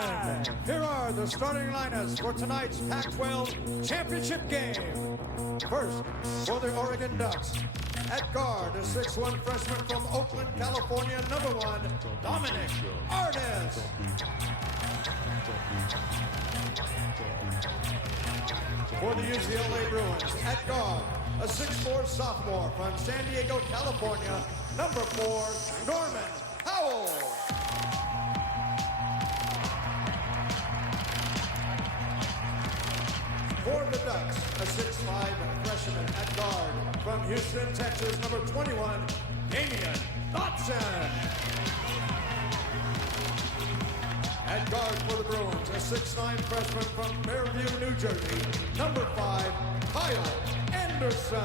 And here are the starting lineups for tonight's Pac12 championship game. First, for the Oregon Ducks, at guard, a 6'1" freshman from Oakland, California, number 1, Dominic Artis. For the UCLA Bruins, at guard, a 6'4" sophomore from San Diego, California, number 4, Norman Howell. For the Ducks, a 6'5" freshman at guard from Houston, Texas, number 21, Damian Dotson. At guard for the Bruins, a 6'9" freshman from Fairview, New Jersey, number 5, Kyle Anderson.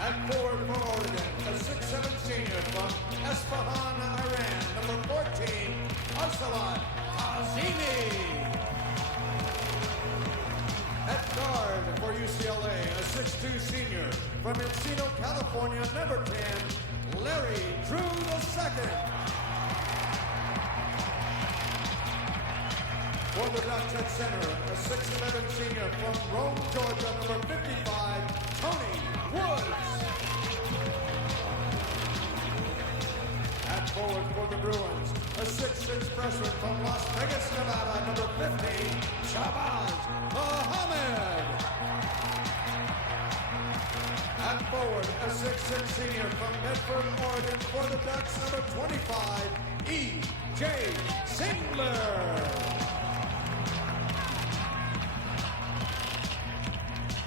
At forward for Oregon, a 6'7" senior from Esfahan, Iran, number 14, Arsalan Azimi. At guard for UCLA, a 6'2" senior from Encino, California, number 10, Larry Drew II. For the Ducks at center, a 6'11" senior from Rome, Georgia, number 55, Tony Woods. At forward for the Bruins, a 6'6" freshman from Las Vegas, Nevada, number 15, Shabazz Muhammad. At forward, a 6'6" senior from Medford, Oregon, for the Ducks, number 25, E.J. Singler.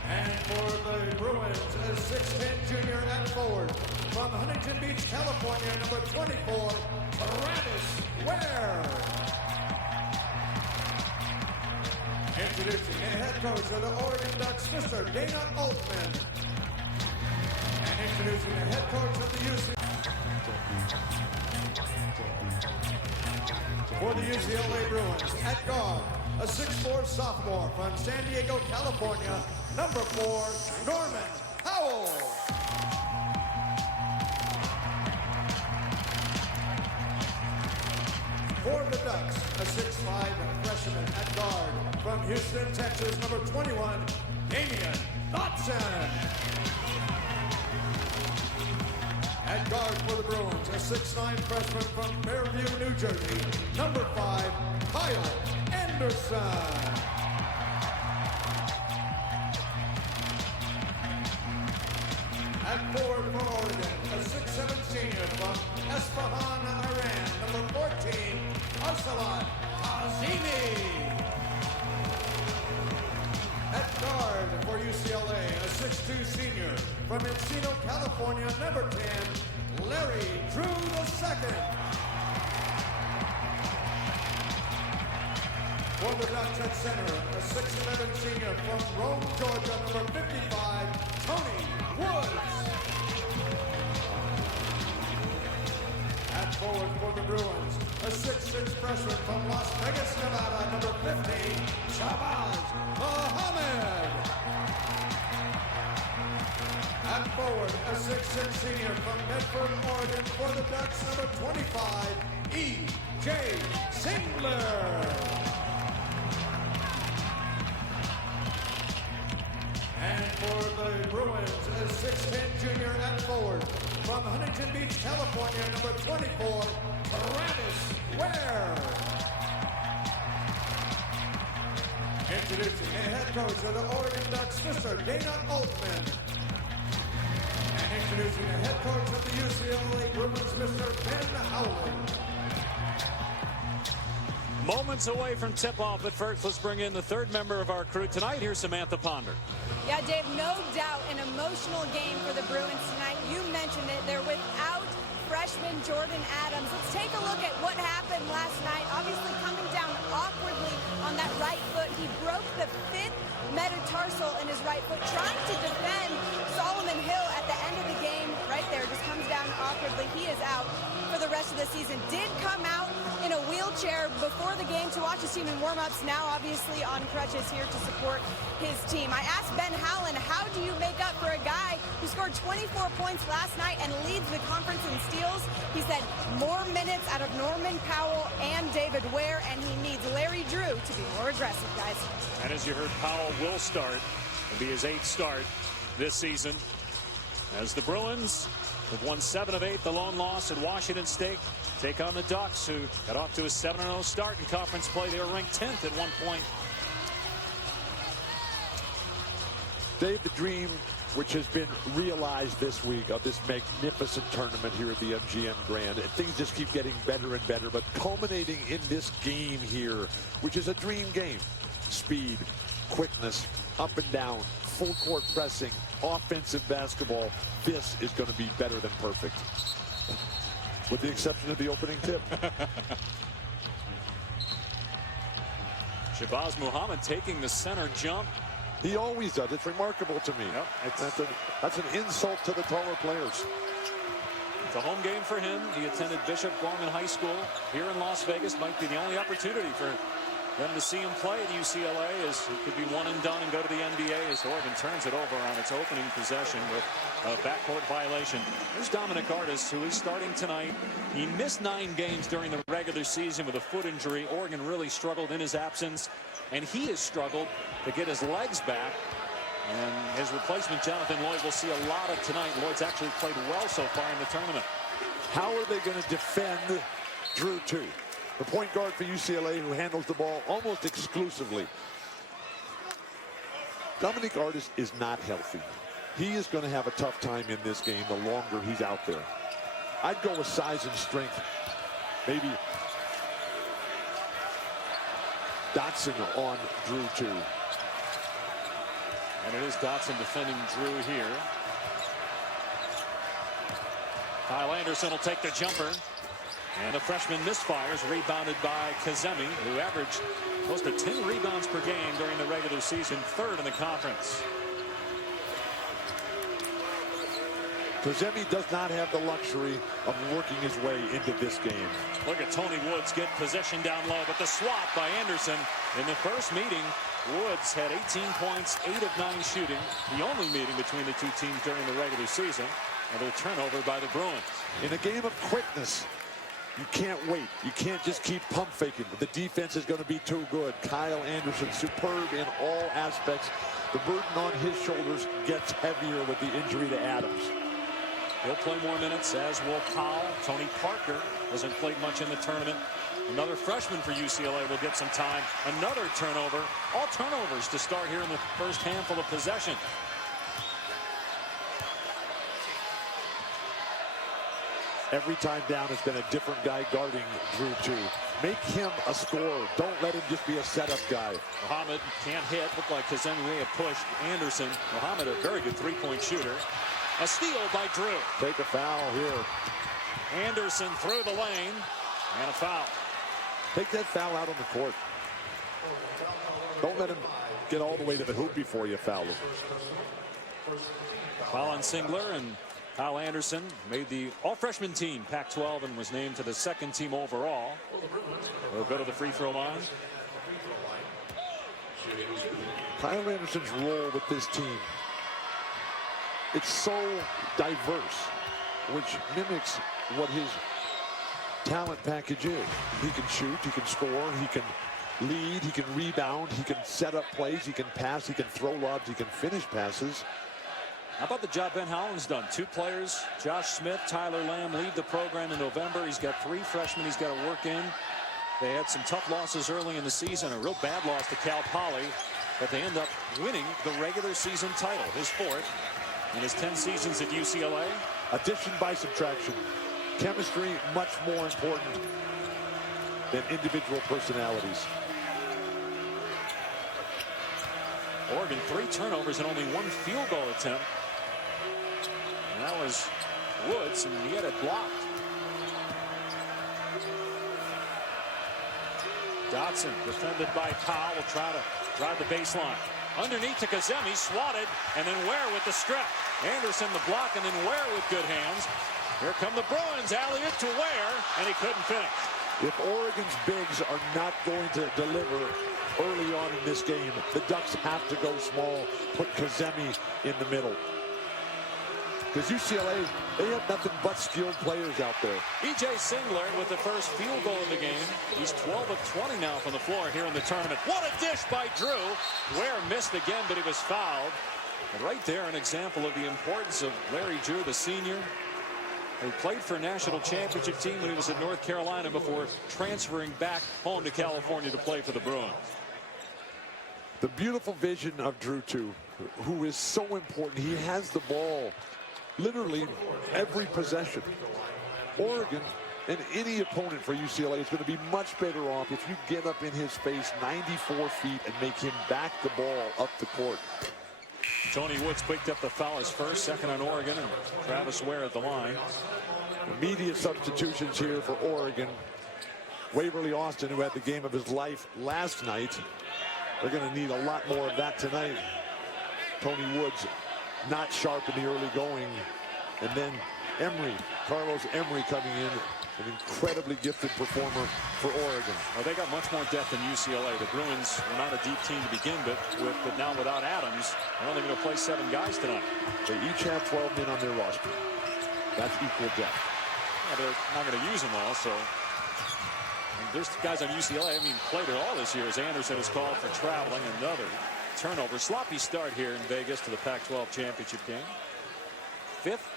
And for the Bruins, a 6'10" junior at forward from Huntington Beach, California, number 24, Travis Ware. Introducing the head coach of the Oregon Ducks, Mr. Dana Altman. And introducing the head coach of the For the UCLA Bruins, at guard, a 6'4" sophomore from San Diego, California, number 4, Norman Howell. For the Ducks, a 6'5" freshman at guard from Houston, Texas, number 21, Damian Dotson. At guard for the Bruins, a 6'9" freshman from Fairview, New Jersey, number 5, Kyle Anderson. At forward for Oregon, a 6'7" senior from Esfahan, Iran, number 14, Arsalan Azimi. At guard for UCLA, a 6'2" senior from Encino, California, number 10, Larry Drew II. For the Ducks at center, a 6'11" senior from Rome, Georgia, number 55, Tony Woods. At forward for the Bruins, a 6'6" freshman from Las Vegas, Nevada, number 15, Shabazz Muhammad. At forward, a 6'6" senior from Medford, Oregon, for the Ducks, number 25, E.J. Singler. And for the Bruins, a 6'10" junior at forward from Huntington Beach, California, number 24, Travis Ware. Introducing the head coach of the Oregon Ducks, Mr. Dana Altman. And introducing the head coach of the UCLA Bruins, Mr. Ben Howland. Moments away from tip-off, but first let's bring in the third member of our crew tonight. Here's Samantha Ponder. Yeah, Dave, no doubt an emotional game for the Bruins tonight. You mentioned it. They're without freshman Jordan Adams. Let's take a look at what happened last night. Obviously coming down awkwardly on that right foot. He broke the 5th metatarsal in his right foot, trying to defend Solomon Hill at the end of the game. Right there, just comes down awkwardly. He is out for the rest of the season. Did come out in a wheelchair before the game to watch his team in warm-ups. Now, obviously, on crutches here to support his team. I asked Ben Howland, how do you make up for a guy who scored 24 points last night and leads the conference in said more minutes out of Norman Powell and David Ware, and he needs Larry Drew to be more aggressive, guys. And as you heard, Powell will start. It'll be his 8th start this season. As the Bruins have won 7 of 8, the lone loss at Washington State, take on the Ducks, who got off to a 7-0 start in conference play. They were ranked 10th at one point. Dave, the dream which has been realized this week of this magnificent tournament here at the MGM Grand, and things just keep getting better and better, but culminating in this game here, which is a dream game. Speed, quickness, up and down, full court pressing, offensive basketball. This is going to be better than perfect, with the exception of the opening tip. Shabazz Muhammad taking the center jump. He always does. It's remarkable to me. Yep, that's an insult to the taller players. It's a home game for him. He attended Bishop Gorman High School here in Las Vegas. Might be the only opportunity for them to see him play at UCLA, as it could be one and done and go to the NBA as Oregon turns it over on its opening possession with a backcourt violation. There's Dominic Artis, who is starting tonight. He missed 9 games during the regular season with a foot injury. Oregon really struggled in his absence, and he has struggled to get his legs back. And his replacement, Jonathan Lloyd, will see a lot of tonight. Lloyd's actually played well so far in the tournament. How are they going to defend Drew 2? The point guard for UCLA, who handles the ball almost exclusively. Dominic Artis is not healthy. He is going to have a tough time in this game the longer he's out there. I'd go with size and strength. Maybe Dotson on Drew 2. And it is Dotson defending Drew here. Kyle Anderson will take the jumper. And the freshman misfires, rebounded by Kazemi, who averaged close to 10 rebounds per game during the regular season, 3rd in the conference. Kazemi does not have the luxury of working his way into this game. Look at Tony Woods get possession down low, but the swat by Anderson. In the first meeting, Woods had 18 points, 8 of 9 shooting. The only meeting between the two teams during the regular season. Another turnover by the Bruins. In a game of quickness, you can't wait. You can't just keep pump faking. The defense is going to be too good. Kyle Anderson, superb in all aspects. The burden on his shoulders gets heavier with the injury to Adams. He'll play more minutes, as will Powell. Tony Parker hasn't played much in the tournament. Another freshman for UCLA will get some time. Another turnover. All turnovers to start here in the first handful of possession. Every time down has been a different guy guarding Drew 2. Make him a scorer. Don't let him just be a setup guy. Muhammad can't hit. Looked like Kazemi may have pushed Anderson. Muhammad, a very good three-point shooter. A steal by Drew. Take a foul here. Anderson through the lane. And a foul. Take that foul out on the court. Don't let him get all the way to the hoop before you foul him. Foul on Singler, and Kyle Anderson made the all-freshman team, PAC12, and was named to the 2nd team overall. We'll go to the free throw line. Kyle Anderson's role with this team, it's so diverse, which mimics what his talent package is. He can shoot, he can score, he can lead, he can rebound, he can set up plays, he can pass, he can throw lobs, he can finish passes. How about the job Ben Howland's done? 2 players, Josh Smith, Tyler Lamb, lead the program in November. He's got 3 freshmen he's got to work in. They had some tough losses early in the season, a real bad loss to Cal Poly, but they end up winning the regular season title, his 4th in his 10 seasons at UCLA. Addition by subtraction. Chemistry much more important than individual personalities. Oregon 3 turnovers and only 1 field goal attempt. And that was Woods, and he had it blocked. Dotson, defended by Powell, will try to drive the baseline. Underneath to Kazemi, swatted, and then Ware with the strip. Anderson the block, and then Ware with good hands. Here come the Bruins, alley-oop to Ware, and he couldn't finish. If Oregon's bigs are not going to deliver early on in this game, the Ducks have to go small, put Kazemi in the middle. because UCLA, they have nothing but skilled players out there. E.J. Singler with the first field goal of the game. He's 12 of 20 now from the floor here in the tournament. What a dish by Drew. Ware missed again, but he was fouled. And right there, an example of the importance of Larry Drew, the senior, who played for a national championship team when he was at North Carolina before transferring back home to California to play for the Bruins. The beautiful vision of Drew, too, who is so important. He has the ball literally every possession. Oregon and any opponent for UCLA is going to be much better off if you get up in his face 94 feet and make him back the ball up the court. Tony Woods picked up the foul, his first, second on Oregon, and Travis Ware at the line. Immediate substitutions here for Oregon. Waverly Austin, who had the game of his life last night. They're going to need a lot more of that tonight. Tony Woods not sharp in the early going. And then Carlos Emery coming in, an incredibly gifted performer for Oregon. Well, they got much more depth than UCLA. The Bruins were not a deep team to begin with, but now without Adams, they're only going to play 7 guys tonight. They each have 12 men on their roster. That's equal depth. Yeah, they're not going to use them all, so. And there's guys on UCLA, played it all this year, as Anderson is called for traveling. Another turnover. Sloppy start here in Vegas to the Pac-12 championship game. 5th.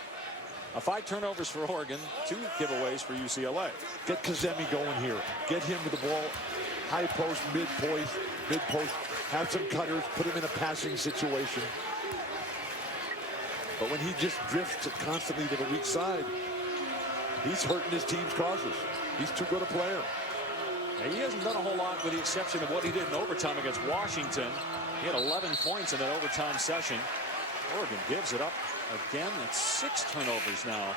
5 turnovers for Oregon, 2 giveaways for UCLA. Get Kazemi going here. Get him with the ball. High post, mid post. Have some cutters. Put him in a passing situation. But when he just drifts constantly to the weak side, he's hurting his team's causes. He's too good a player. He hasn't done a whole lot with the exception of what he did in overtime against Washington. He had 11 points in that overtime session. Oregon gives it up again. It's 6 turnovers now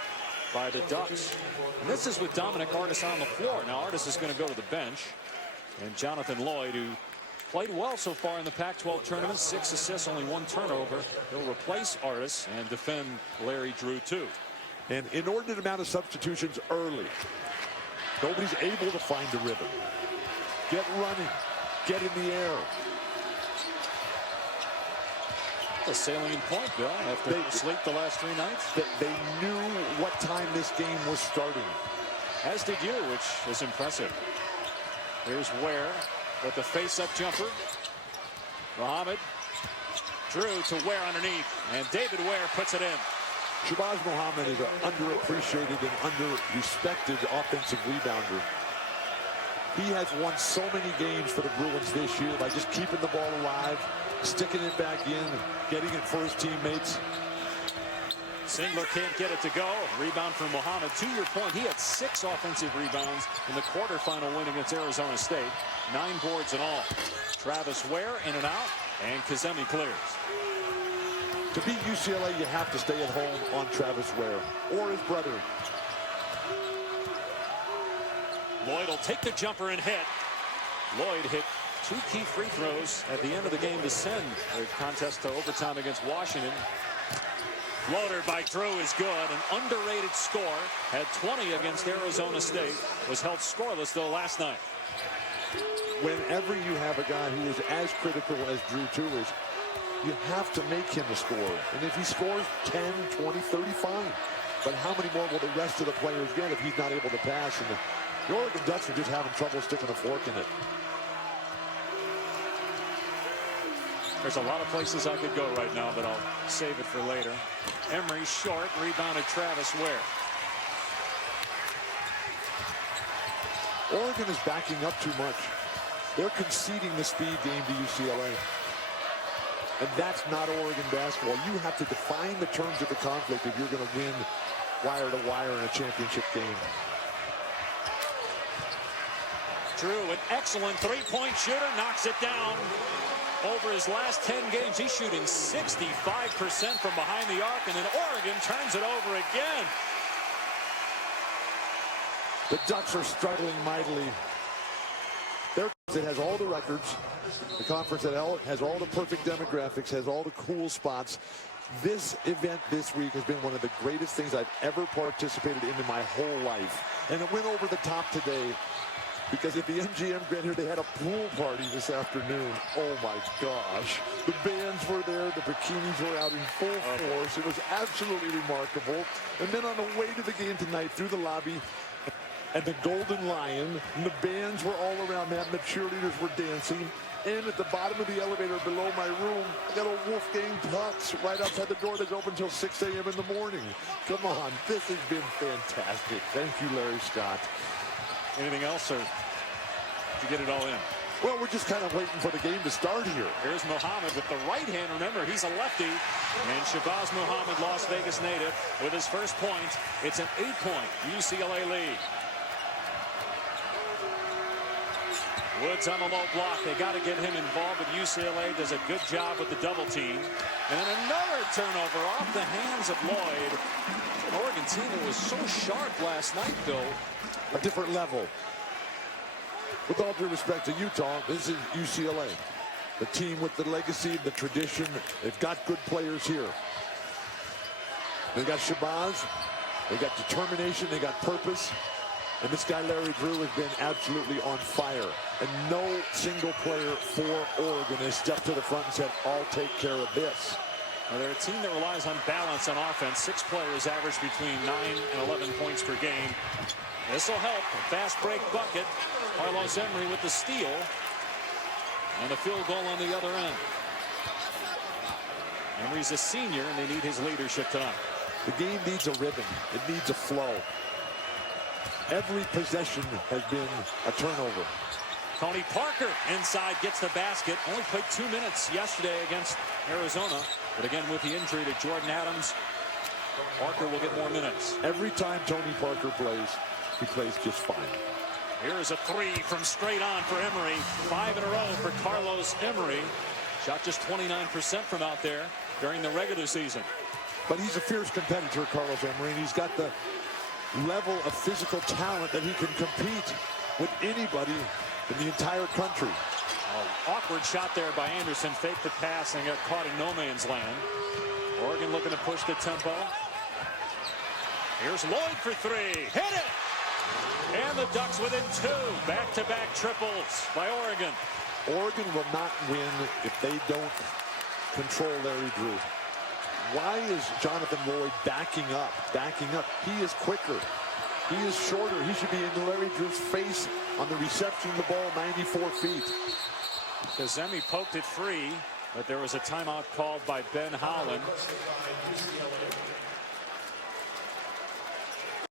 by the Ducks. And this is with Dominic Artis on the floor. Now Artis is going to go to the bench. And Jonathan Lloyd, who played well so far in the Pac-12 tournament, 6 assists, only 1 turnover. He'll replace Artis and defend Larry Drew, too. An inordinate amount of substitutions early. Nobody's able to find a rhythm. Get running. Get in the air. A salient point, Bill, after sleep the last 3 nights. They knew what time this game was starting. As did you, which is impressive. Here's Ware with the face-up jumper. Muhammad. Drew to Ware underneath, and David Ware puts it in. Shabazz Muhammad is an underappreciated and under-respected offensive rebounder. He has won so many games for the Bruins this year by just keeping the ball alive, sticking it back in, getting it for his teammates. Singler can't get it to go. Rebound from Muhammad. To your point, he had 6 offensive rebounds in the quarterfinal win against Arizona State. 9 boards in all. Travis Ware in and out, and Kazemi clears. To beat UCLA, you have to stay at home on Travis Ware or his brother. Lloyd will take the jumper and hit. Lloyd hit 2 key free throws at the end of the game to send the contest to overtime against Washington. Floater by Drew is good. An underrated score. Had 20 against Arizona State. Was held scoreless, though, last night. Whenever you have a guy who is as critical as Drew, too, is, you have to make him a scorer. And if he scores 10, 20, 30, fine. But how many more will the rest of the players get if he's not able to pass? And the Oregon Ducks are just having trouble sticking a fork in it. There's a lot of places I could go right now, but I'll save it for later. Emery short, rebounded Travis Ware. Oregon is backing up too much. They're conceding the speed game to UCLA. And that's not Oregon basketball. You have to define the terms of the conflict if you're going to win wire to wire in a championship game. Drew, an excellent three-point shooter, knocks it down. Over his last 10 games, he's shooting 65% from behind the arc, and then Oregon turns it over again. The Ducks are struggling mightily. It has all the records. The conference that has all the perfect demographics, has all the cool spots. This event this week has been one of the greatest things I've ever participated in my whole life. And it went over the top today. Because at the MGM Grand here, they had a pool party this afternoon. Oh my gosh. The bands were there. The bikinis were out in full force. It was absolutely remarkable. And then on the way to the game tonight, through the lobby, and the Golden Lion, and the bands were all around that, and the cheerleaders were dancing. And at the bottom of the elevator below my room, I got a Wolfgang Pucks right outside the door that's open until 6 a.m. in the morning. Come on, this has been fantastic. Thank you, Larry Scott. Anything else, or did you get it all in? Well, we're just kind of waiting for the game to start here. Here's Muhammad with the right hand. Remember, he's a lefty. And Shabazz Muhammad, Las Vegas native, with his first point. It's an 8-point UCLA lead. Woods on the low block. They got to get him involved, but UCLA does a good job with the double team. And then another turnover off the hands of Lloyd. An Oregon team that was so sharp last night, Bill. A different level. With all due respect to Utah, this is UCLA. The team with the legacy, the tradition. They've got good players here. They got Shabazz. They got determination. They got purpose. And this guy, Larry Drew, has been absolutely on fire. And no single player for Oregon has stepped to the front and said, I'll take care of this. Now, they're a team that relies on balance on offense. 6 players average between 9 and 11 points per game. This will help. A fast break bucket. Carlos Emery with the steal. And a field goal on the other end. Emery's a senior, and they need his leadership tonight. The game needs a rhythm. It needs a flow. Every possession has been a turnover. Tony Parker inside gets the basket. Only played 2 minutes yesterday against Arizona. But again, with the injury to Jordan Adams, Parker will get more minutes. Every time Tony Parker plays, he plays just fine. Here's a 3 from straight on for Emery. 5 in a row for Carlos Emery. Shot just 29% from out there during the regular season. But he's a fierce competitor, Carlos Emery, and he's got the level of physical talent that he can compete with anybody in the entire country. Awkward shot there by Anderson. Faked the pass and got caught in no man's land. Oregon looking to push the tempo. Here's Lloyd for 3. Hit it! And the Ducks within 2. Back-to-back triples by Oregon. Oregon will not win if they don't control Larry Drew. Why is Jonathan Lloyd backing up? He is quicker. He is shorter. He should be in Larry Drew's face on the reception of the ball, 94 feet. Kazemi poked it free, but there was a timeout called by Ben Howland.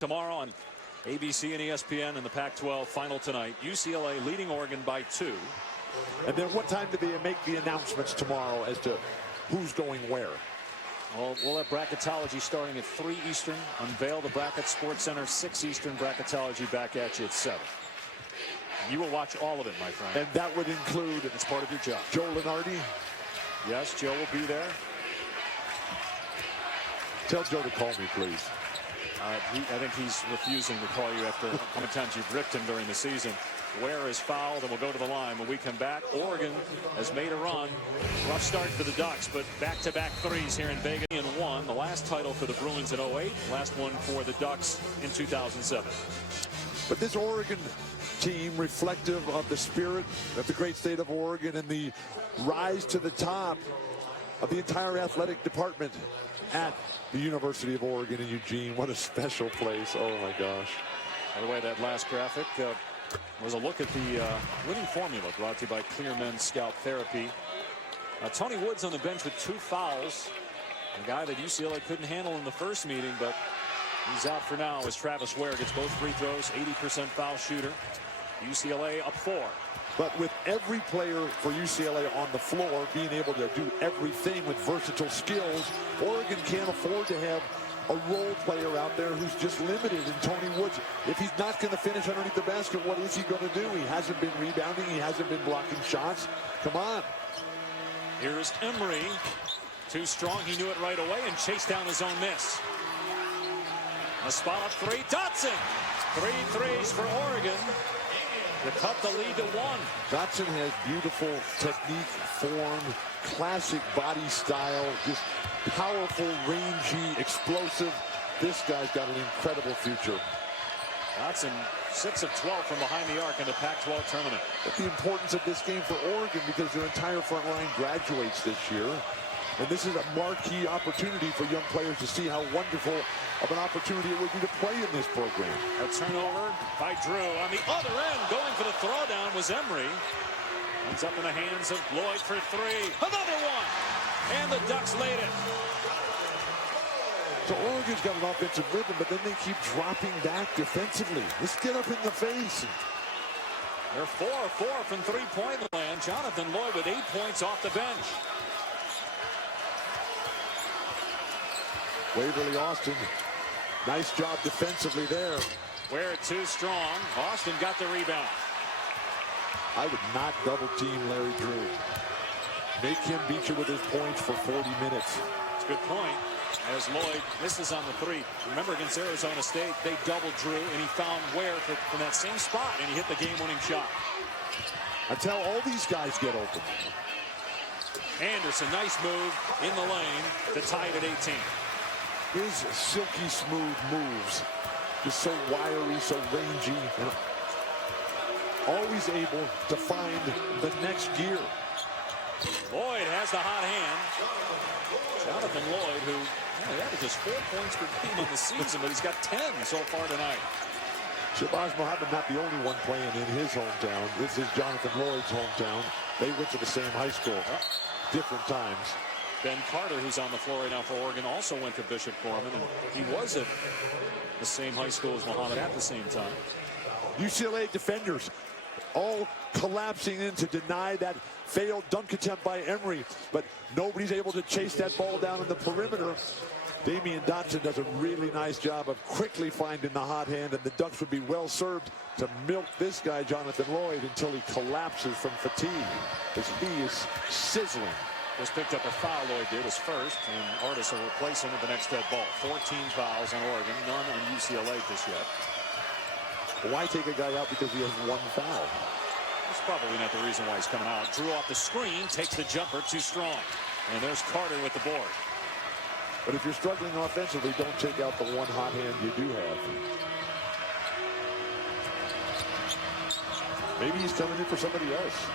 Tomorrow on ABC and ESPN and the Pac-12 final tonight. UCLA leading Oregon by 2. And then what time do they make the announcements tomorrow as to who's going where? Well, we'll have bracketology starting at 3 Eastern. Unveil the bracket, Sports Center, 6 Eastern. Bracketology back at you at 7. You will watch all of it, my friend. And that would include... It's part of your job. Joe Lunardi? Yes, Joe will be there. Tell Joe to call me, please. I think he's refusing to call you after how many times you've ripped him during the season. Ware is fouled, and we'll go to the line. When we come back, Oregon has made a run. Rough start for the Ducks, but back-to-back threes here in Vegas. And won the last title for the Bruins in 08, last one for the Ducks in 2007. But this Oregon team, reflective of the spirit of the great state of Oregon and the rise to the top of the entire athletic department at the University of Oregon in Eugene. What a special place. Oh, my gosh. By the way, that last graphic was a look at the winning formula brought to you by Clear Men's Scalp Therapy. Tony Woods on the bench with 2 fouls. A guy that UCLA couldn't handle in the first meeting, but he's out for now as Travis Ware gets both free throws, 80% foul shooter. UCLA up 4. But with every player for UCLA on the floor being able to do everything with versatile skills, Oregon can't afford to have a role player out there who's just limited in Tony Woods. If he's not going to finish underneath the basket, what is he going to do? He hasn't been rebounding. He hasn't been blocking shots. Come on. Here's Emery. Too strong. He knew it right away and chased down his own miss. A spot up 3. Dotson. 3 threes for Oregon to cut the lead to 1. Dotson has beautiful technique, form, classic body style, just powerful, rangy, explosive. This guy's got an incredible future. Dotson 6 of 12 from behind the arc in the Pac-12 tournament. But the importance of this game for Oregon, because their entire front line graduates this year. And this is a marquee opportunity for young players to see how wonderful of an opportunity it would be to play in this program. A turnover by Drew. On the other end, going for the throwdown was Emery. Ends up in the hands of Lloyd for three. Another one! And the Ducks laid it. So Oregon's got an offensive rhythm, but then they keep dropping back defensively. Let's get up in the face. They're 4 of 4 from three-point land. Jonathan Lloyd with 8 points off the bench. Waverly Austin, nice job defensively there. Ware too strong. Austin got the rebound. I would not double team Larry Drew. Make him beat you with his points for 40 minutes. That's a good point. As Lloyd misses on the three. Remember against Arizona State, they doubled Drew, and he found Ware from that same spot, and he hit the game-winning shot. That's how all these guys get open. Anderson, nice move in the lane to tie it at 18. His silky smooth moves, just so wiry, so rangy, and always able to find the next gear. Lloyd has the hot hand. Jonathan Lloyd, who averages 4 points per game on the season, but he's got 10 so far tonight. Shabazz Muhammad not the only one playing in his hometown. This is Jonathan Lloyd's hometown. They went to the same high school, different times. Ben Carter, who's on the floor right now for Oregon, also went to Bishop Gorman, and he was at the same high school as Muhammad at the same time. UCLA defenders all collapsing in to deny that failed dunk attempt by Emery, but nobody's able to chase that ball down in the perimeter. Damian Dotson does a really nice job of quickly finding the hot hand, and the Ducks would be well served to milk this guy, Jonathan Lloyd, until he collapses from fatigue, as he is sizzling. Just picked up a foul, Lloyd did, his first, and Artis will replace him with the next dead ball. 14 fouls on Oregon, none on UCLA just yet. Why take a guy out because he has one foul? That's probably not the reason why he's coming out. Drew off the screen, takes the jumper too strong. And there's Carter with the board. But if you're struggling offensively, don't take out the one hot hand you do have. Maybe he's coming in for somebody else.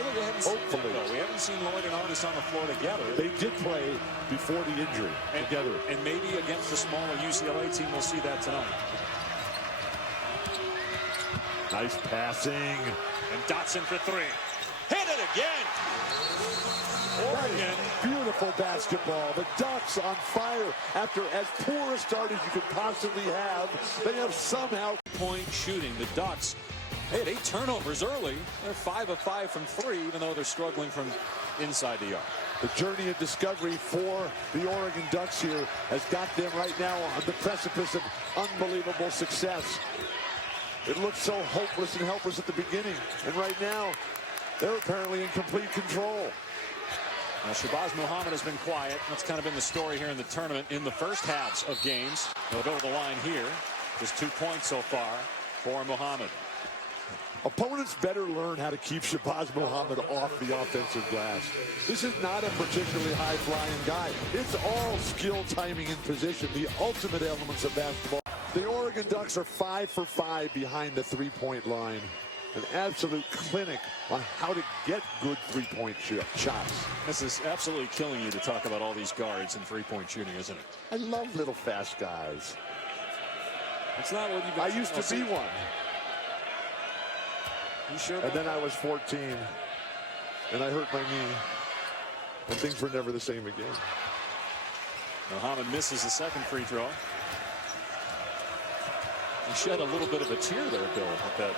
Really, hopefully. We haven't seen Lloyd and Artis on the floor together. They did play before the injury together. And maybe against the smaller UCLA team, we'll see that tonight. Nice passing. And Dotson for three. Hit it again. Oregon. Beautiful basketball. The Ducks on fire after as poor a start as you could possibly have. They have somehow point shooting. The Ducks, they had 8 turnovers early. They're 5 of 5 from 3, even though they're struggling from inside the arc. The journey of discovery for the Oregon Ducks here has got them right now on the precipice of unbelievable success. It looked so hopeless and helpless at the beginning, and right now they're apparently in complete control. Now, Shabazz Muhammad has been quiet. That's kind of been the story here in the tournament in the first halves of games. They'll go to the line here. Just 2 points so far for Muhammad. Opponents better learn how to keep Shabazz Muhammad off the offensive glass. This is not a particularly high-flying guy. It's all skill, timing, and position, the ultimate elements of basketball. The Oregon Ducks are 5 for 5 behind the three-point line. An absolute clinic on how to get good three-point shots. This is absolutely killing you to talk about all these guards and three-point shooting, isn't it? I love little fast guys. It's not what you've been. I used to be one. You sure? And then I was 14, and I hurt my knee, and things were never the same again. Muhammad misses the second free throw. He shed a little bit of a tear there, Bill, at that.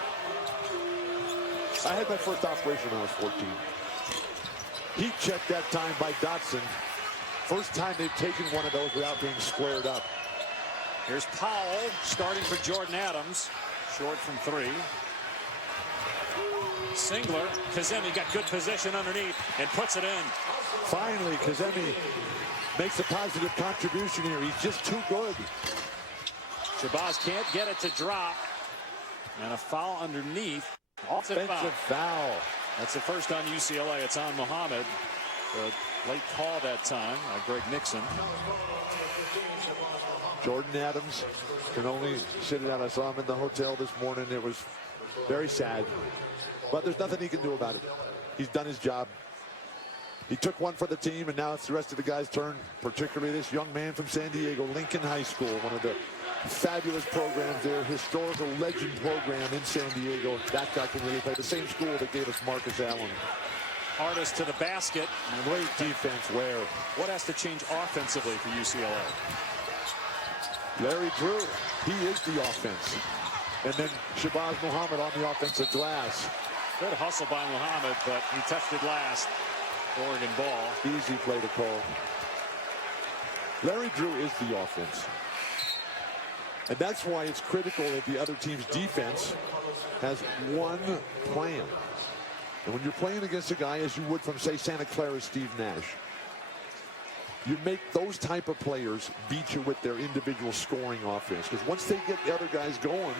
I had my first operation when I was 14. Heat check that time by Dotson. First time they've taken one of those without being squared up. Here's Powell starting for Jordan Adams. Short from 3. Singler. Kazemi got good position underneath and puts it in. Finally, Kazemi makes a positive contribution here. He's just too good. Shabazz can't get it to drop. And a foul underneath. Offensive foul. That's the first on UCLA. It's on Muhammad. A late call that time, Greg Nixon. Jordan Adams can only sit it out. I saw him in the hotel this morning. It was very sad. But there's nothing he can do about it. He's done his job. He took one for the team, and now it's the rest of the guys' turn, particularly this young man from San Diego, Lincoln High School, one of the fabulous programs there, historical legend program in San Diego. That guy can really play. The same school that gave us Marcus Allen. Hardest to the basket. Great defense. Where? What has to change offensively for UCLA? Larry Drew, he is the offense. And then Shabazz Muhammad on the offensive glass. Good hustle by Muhammad, but he touched it last. Oregon ball. Easy play to call. Larry Drew is the offense. And that's why it's critical that the other team's defense has one plan. And when you're playing against a guy, as you would from, say, Santa Clara, Steve Nash, you make those type of players beat you with their individual scoring offense. Because once they get the other guys going,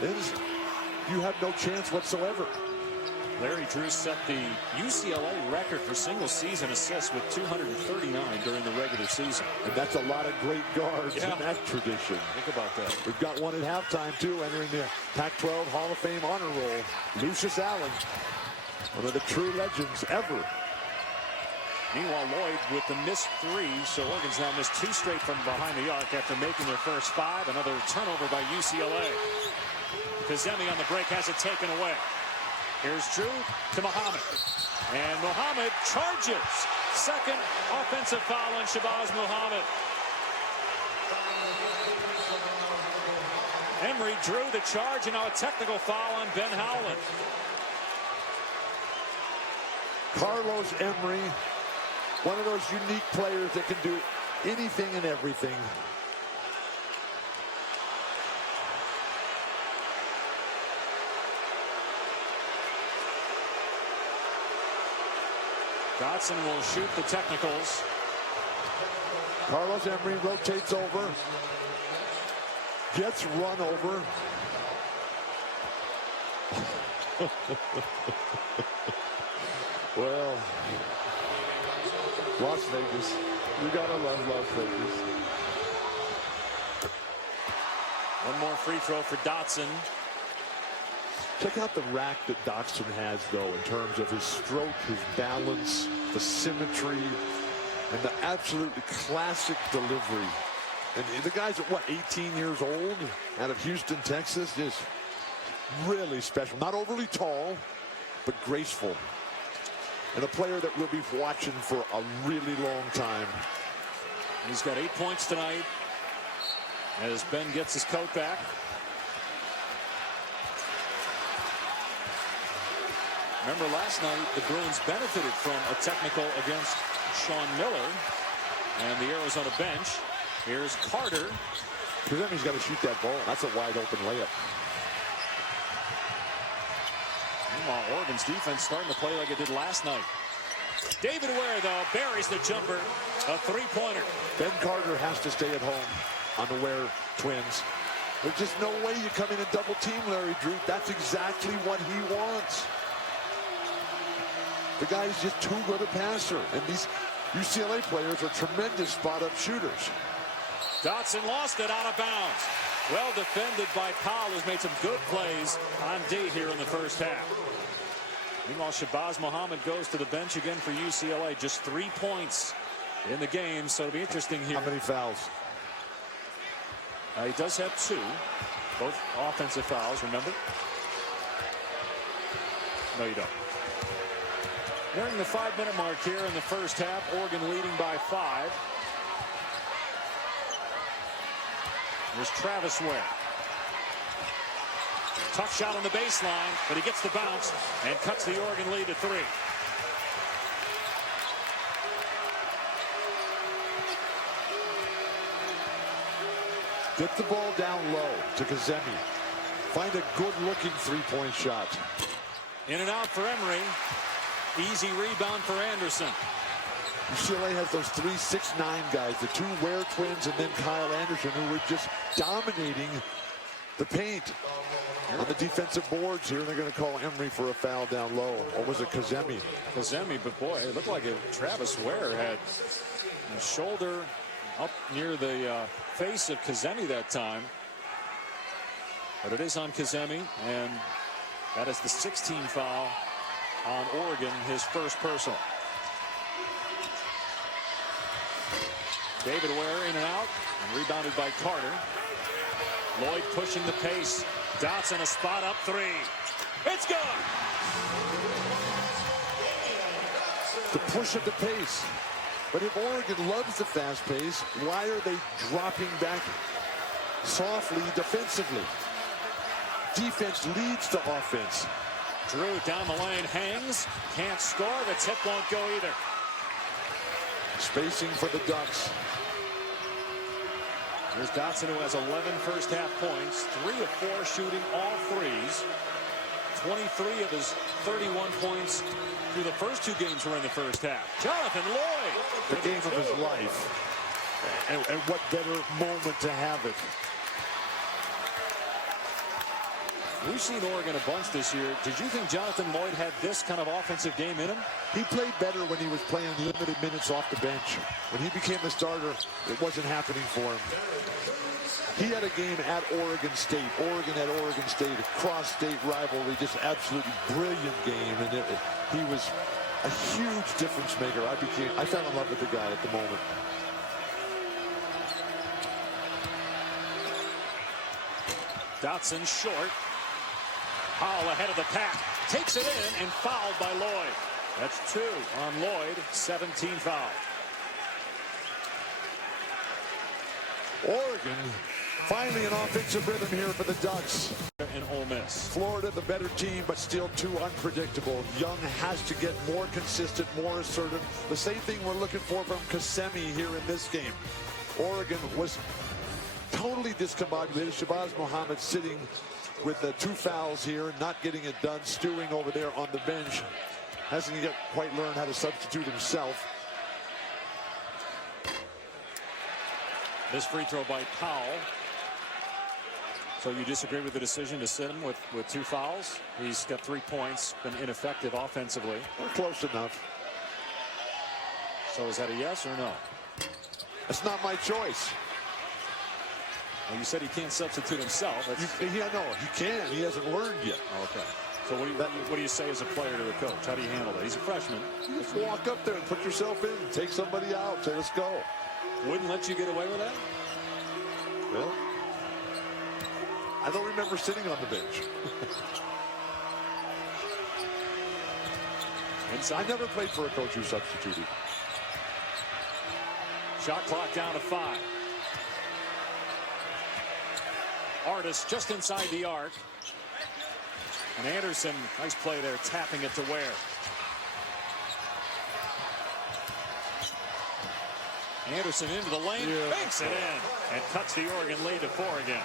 then you have no chance whatsoever. Larry Drew set the UCLA record for single season assists with 239 during the regular season. And that's a lot of great guards in that tradition. Think about that. We've got one at halftime, too, entering the PAC12 Hall of Fame honor roll. Lucius Allen, one of the true legends ever. Meanwhile, Lloyd with the missed three, so Oregon's now missed two straight from behind the arc after making their first five. Another turnover by UCLA. Kazemi on the break has it taken away. Here's Drew to Muhammad. And Muhammad charges. Second offensive foul on Shabazz Muhammad. Emery drew the charge, and now a technical foul on Ben Howland. Carlos Emery, one of those unique players that can do anything and everything. Dotson will shoot the technicals. Carlos Emery rotates over. Gets run over. Well, Las Vegas. You gotta love Las Vegas. One more free throw for Dotson. Check out the rack that Dotson has, though, in terms of his stroke, his balance, the symmetry, and the absolutely classic delivery. And the guy's at, what, 18 years old, out of Houston, Texas? Just really special. Not overly tall, but graceful. And a player that we'll be watching for a really long time. He's got 8 points tonight as Ben gets his coat back. Remember last night, the Bruins benefited from a technical against Sean Miller and the Arizona bench. Here's Carter. Kazemi's got to shoot that ball. That's a wide open layup. Meanwhile, Oregon's defense starting to play like it did last night. David Ware, though, buries the jumper. A three-pointer. Ben Carter has to stay at home on the Ware twins. There's just no way you come in and double team Larry Drew. That's exactly what he wants. The guy is just too good a passer. And these UCLA players are tremendous spot-up shooters. Dotson lost it out of bounds. Well defended by Powell, who's made some good plays on D here in the first half. Meanwhile, Shabazz Muhammad goes to the bench again for UCLA. Just 3 points in the game, so it'll be interesting here. How many fouls? He does have 2. Both offensive fouls, remember? No, you don't. Nearing the 5-minute mark here in the first half. Oregon leading by 5. Here's Travis Ware. Tough shot on the baseline, but he gets the bounce and cuts the Oregon lead to 3. Get the ball down low to Kazemi. Find a good-looking three-point shot. In and out for Emery. Easy rebound for Anderson. UCLA has those 3 6'9" guys, the 2 Ware twins and then Kyle Anderson, who were just dominating the paint. On the defensive boards here, they're going to call Emery for a foul down low. Or was it Kazemi? Kazemi, but boy, it looked like Travis Ware had a shoulder up near the face of Kazemi that time. But it is on Kazemi, and that is the 16th foul on Oregon, his first personal. David Ware in and out, and rebounded by Carter. Lloyd pushing the pace. Dotson a spot up three. It's good. The push at the pace. But if Oregon loves the fast pace, why are they dropping back softly defensively? Defense leads to offense. Drew down the lane, hangs, can't score. The tip won't go either. Spacing for the Ducks. Here's Dotson, who has 11 first half points, 3 of 4 shooting all threes. 23 of his 31 points through the first 2 games were in the first half. Jonathan Lloyd. The game of his life. And what better moment to have it. We've seen Oregon a bunch this year. Did you think Jonathan Lloyd had this kind of offensive game in him? He played better when he was playing limited minutes off the bench. When he became the starter, it wasn't happening for him. He had a game at Oregon State. Oregon at Oregon State, a cross-state rivalry, just absolutely brilliant game. And he was a huge difference maker. I fell in love with the guy at the moment. Dotson short. Powell ahead of the pack. Takes it in and fouled by Lloyd. That's 2 on Lloyd. 17 foul. Oregon finally an offensive rhythm here for the Ducks. And Ole Miss. Florida the better team, but still too unpredictable. Young has to get more consistent, more assertive. The same thing we're looking for from Kazemi here in this game. Oregon was totally discombobulated. Shabazz Muhammad sitting with the 2 fouls here, not getting it done, stewing over there on the bench. Hasn't yet quite learned how to substitute himself. This free throw by Powell. So you disagree with the decision to sit him with 2 fouls? He's got 3 points, been ineffective offensively. We're close enough. So is that a yes or no? That's not my choice. Well, you said he can't substitute himself. Yeah, no, he can. He hasn't learned yet. Okay. So what do you say as a player to a coach? How do you handle that? He's a freshman. You just walk up there and put yourself in. Take somebody out. Say, let's go. Wouldn't let you get away with that? Well, I don't remember sitting on the bench. I never played for a coach who substituted. Shot clock down to 5. Artis just inside the arc. And Anderson, nice play there, tapping it to Ware. Anderson into the lane, banks it in, and cuts the Oregon lead to 4 again.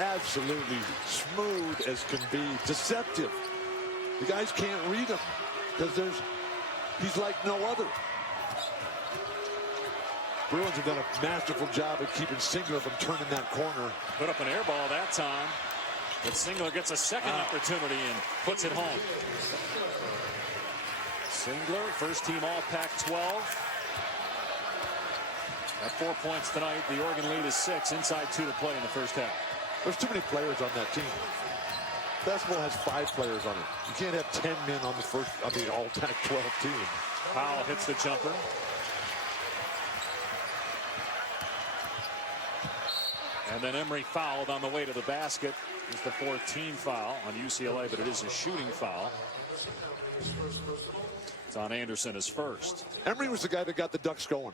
Absolutely smooth as can be. Deceptive. The guys can't read him because he's like no other. Bruins have done a masterful job of keeping Singler from turning that corner. Put up an air ball that time. But Singler gets a second opportunity and puts it home. Singler, first team all Pac12. At 4 points tonight, the Oregon lead is 6. Inside 2 to play in the first half. There's too many players on that team. Basketball has 5 players on it. You can't have 10 men on the all Pac12 team. Powell hits the jumper. And then Emery fouled on the way to the basket. It's the 14th foul on UCLA, but it is a shooting foul. It's on Anderson his first. Emery was the guy that got the Ducks going.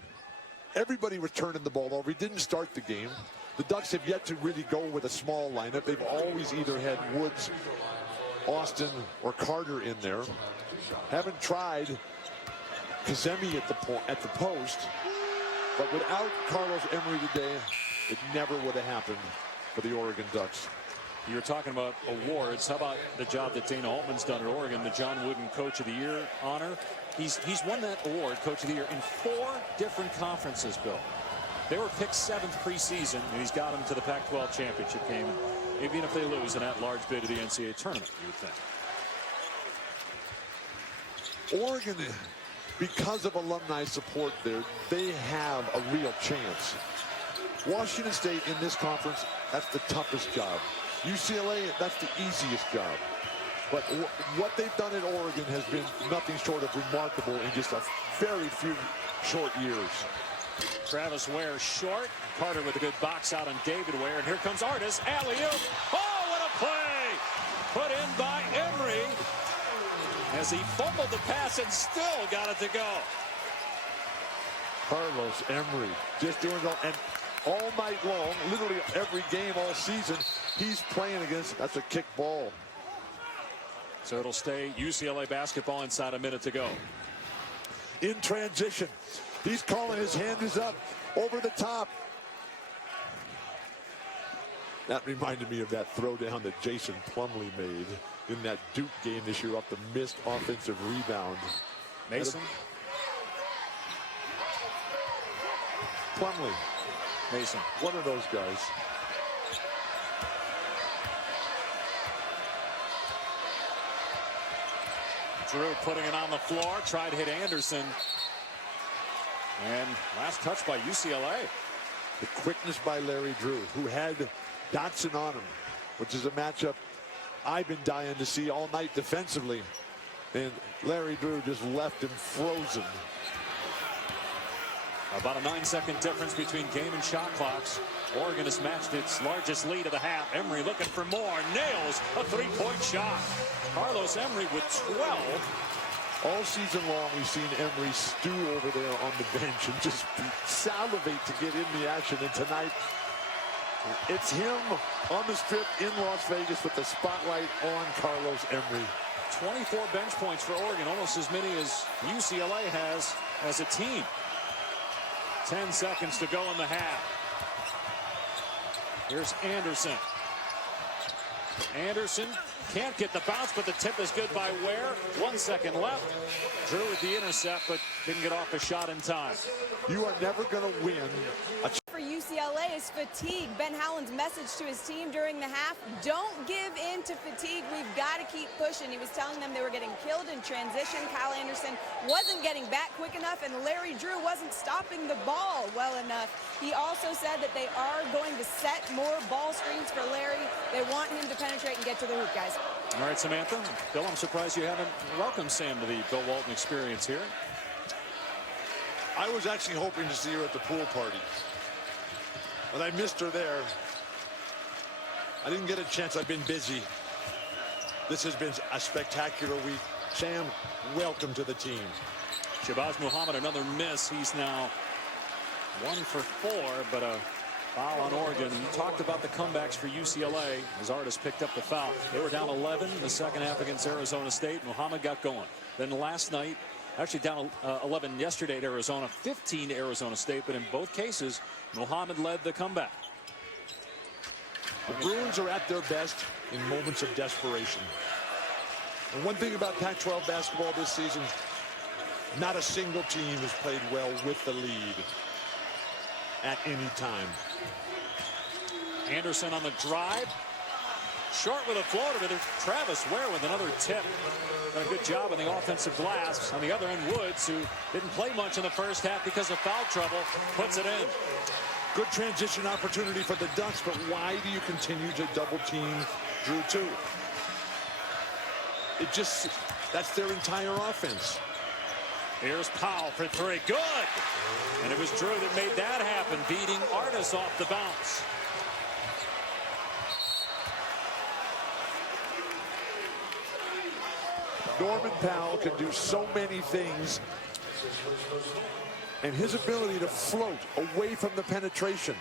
Everybody was turning the ball over. He didn't start the game. The Ducks have yet to really go with a small lineup. They've always either had Woods, Austin, or Carter in there. Haven't tried Kazemi at the post. But without Carlos Emery today, it never would have happened for the Oregon Ducks. You were talking about awards. How about the job that Dana Altman's done at Oregon, the John Wooden Coach of the Year honor? He's won that award, Coach of the Year, in 4 different conferences, Bill. They were picked 7th preseason, and he's got them to the Pac-12 championship game. Even if they lose an at-large bid to the NCAA tournament, you would think. Oregon, because of alumni support there, they have a real chance. Washington State in this conference, that's the toughest job. UCLA, that's the easiest job. But what they've done at Oregon has been nothing short of remarkable in just a very few short years. Travis Ware short. Carter with a good box out on David Ware. And here comes Artis. Alley-oop. Oh, what a play! Put in by Emery as he fumbled the pass and still got it to go. Carlos Emery just doing it all. And all night long, literally every game all season, he's playing against. That's a kick ball. So it'll stay UCLA basketball inside a minute to go. In transition. He's calling, his hand is up over the top. That reminded me of that throwdown that Jason Plumlee made in that Duke game this year off the missed offensive rebound. Mason. Plumlee. Mason. One of those guys. Drew putting it on the floor. Tried to hit Anderson. And last touch by UCLA. The quickness by Larry Drew, who had Dotson on him, which is a matchup I've been dying to see all night defensively. And Larry Drew just left him frozen. About a 9-second difference between game and shot clocks. Oregon has matched its largest lead of the half. Emery looking for more. Nails a three-point shot. Carlos Emery with 12. All season long, we've seen Emery stew over there on the bench and just salivate to get in the action. And tonight, it's him on the strip in Las Vegas with the spotlight on Carlos Emery. 24 bench points for Oregon, almost as many as UCLA has as a team. 10 seconds to go in the half. Here's Anderson. Anderson can't get the bounce, but the tip is good by Ware. 1 second left. Drew with the intercept, but didn't get off a shot in time. You are never going to win. For UCLA is fatigue. Ben Howland's message to his team during the half: don't give in to fatigue. We've got to keep pushing. He was telling them they were getting killed in transition. Kyle Anderson wasn't getting back quick enough, and Larry Drew wasn't stopping the ball well enough. He also said that they are going to set more ball screens for Larry. They want him to penetrate and get to the hoop, guys. All right, Samantha. Bill, I'm surprised you haven't welcomed Sam to the Bill Walton experience here. I was actually hoping to see her at the pool party, but I missed her there. I didn't get a chance. I've been busy. This has been a spectacular week. Sam, welcome to the team. Shabazz Muhammad, another miss. He's now 1 for 4, but a foul on Oregon. You talked about the comebacks for UCLA as Artis picked up the foul. They were down 11 in the second half against Arizona State. Muhammad got going. Then last night, actually down 11 yesterday at Arizona, 15 to Arizona State, but in both cases, Muhammad led the comeback. The Bruins are at their best in moments of desperation. And one thing about Pac-12 basketball this season, not a single team has played well with the lead at any time. Anderson on the drive. Short with a floater, but there's Travis Ware with another tip. Done a good job on the offensive glass. On the other end, Woods, who didn't play much in the first half because of foul trouble, puts it in. Good transition opportunity for the Ducks, but why do you continue to double team Drew too? That's their entire offense. Here's Powell for 3. Good! And it was Drew that made that happen, beating Artis off the bounce. Norman Powell can do so many things, and his ability to float away from the penetration.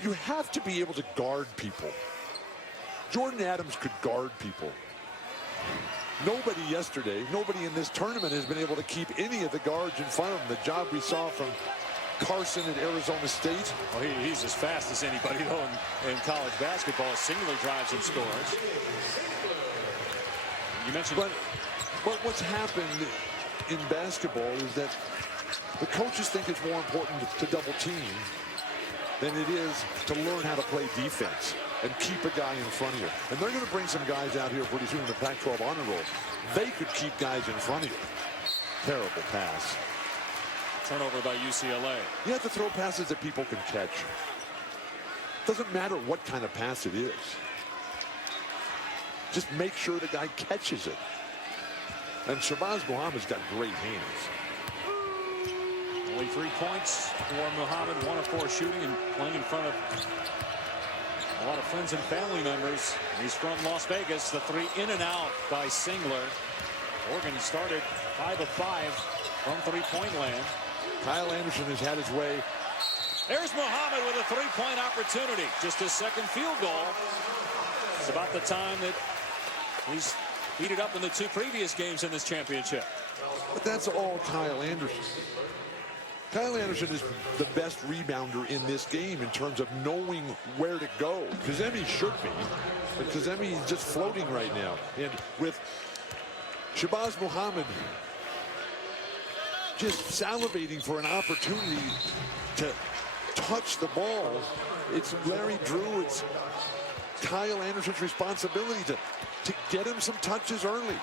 You have to be able to guard people. Jordan Adams could guard people. Nobody yesterday, nobody in this tournament has been able to keep any of the guards in front of him. The job we saw from Carson at Arizona State. Well, he's as fast as anybody, though, in college basketball. Singular drives and scores. You mentioned... But what's happened in basketball is that The coaches think it's more important to double team than it is to learn how to play defense and keep a guy in front of you. And they're going to bring some guys out here pretty soon in the Pac-12 honor roll. They could keep guys in front of you. Terrible pass. Turnover by UCLA. You have to throw passes that people can catch. Doesn't matter what kind of pass it is. Just make sure the guy catches it. And Shabazz Muhammad's got great hands. Only 3 points for Muhammad, 1 of 4 shooting and playing in front of a lot of friends and family members. He's from Las Vegas. The 3 in and out by Singler. Oregon started 5 of 5 from three-point land. Kyle Anderson has had his way. There's Muhammad with a 3-point opportunity. Just his second field goal. It's about the time that he's heated up in the 2 previous games in this championship. But that's all Kyle Anderson. Kyle Anderson is the best rebounder in this game in terms of knowing where to go. Kazemi should be, but Kazemi is just floating right now. And with Shabazz Muhammad just salivating for an opportunity to touch the ball, it's Larry Drew, it's Kyle Anderson's responsibility to get him some touches early.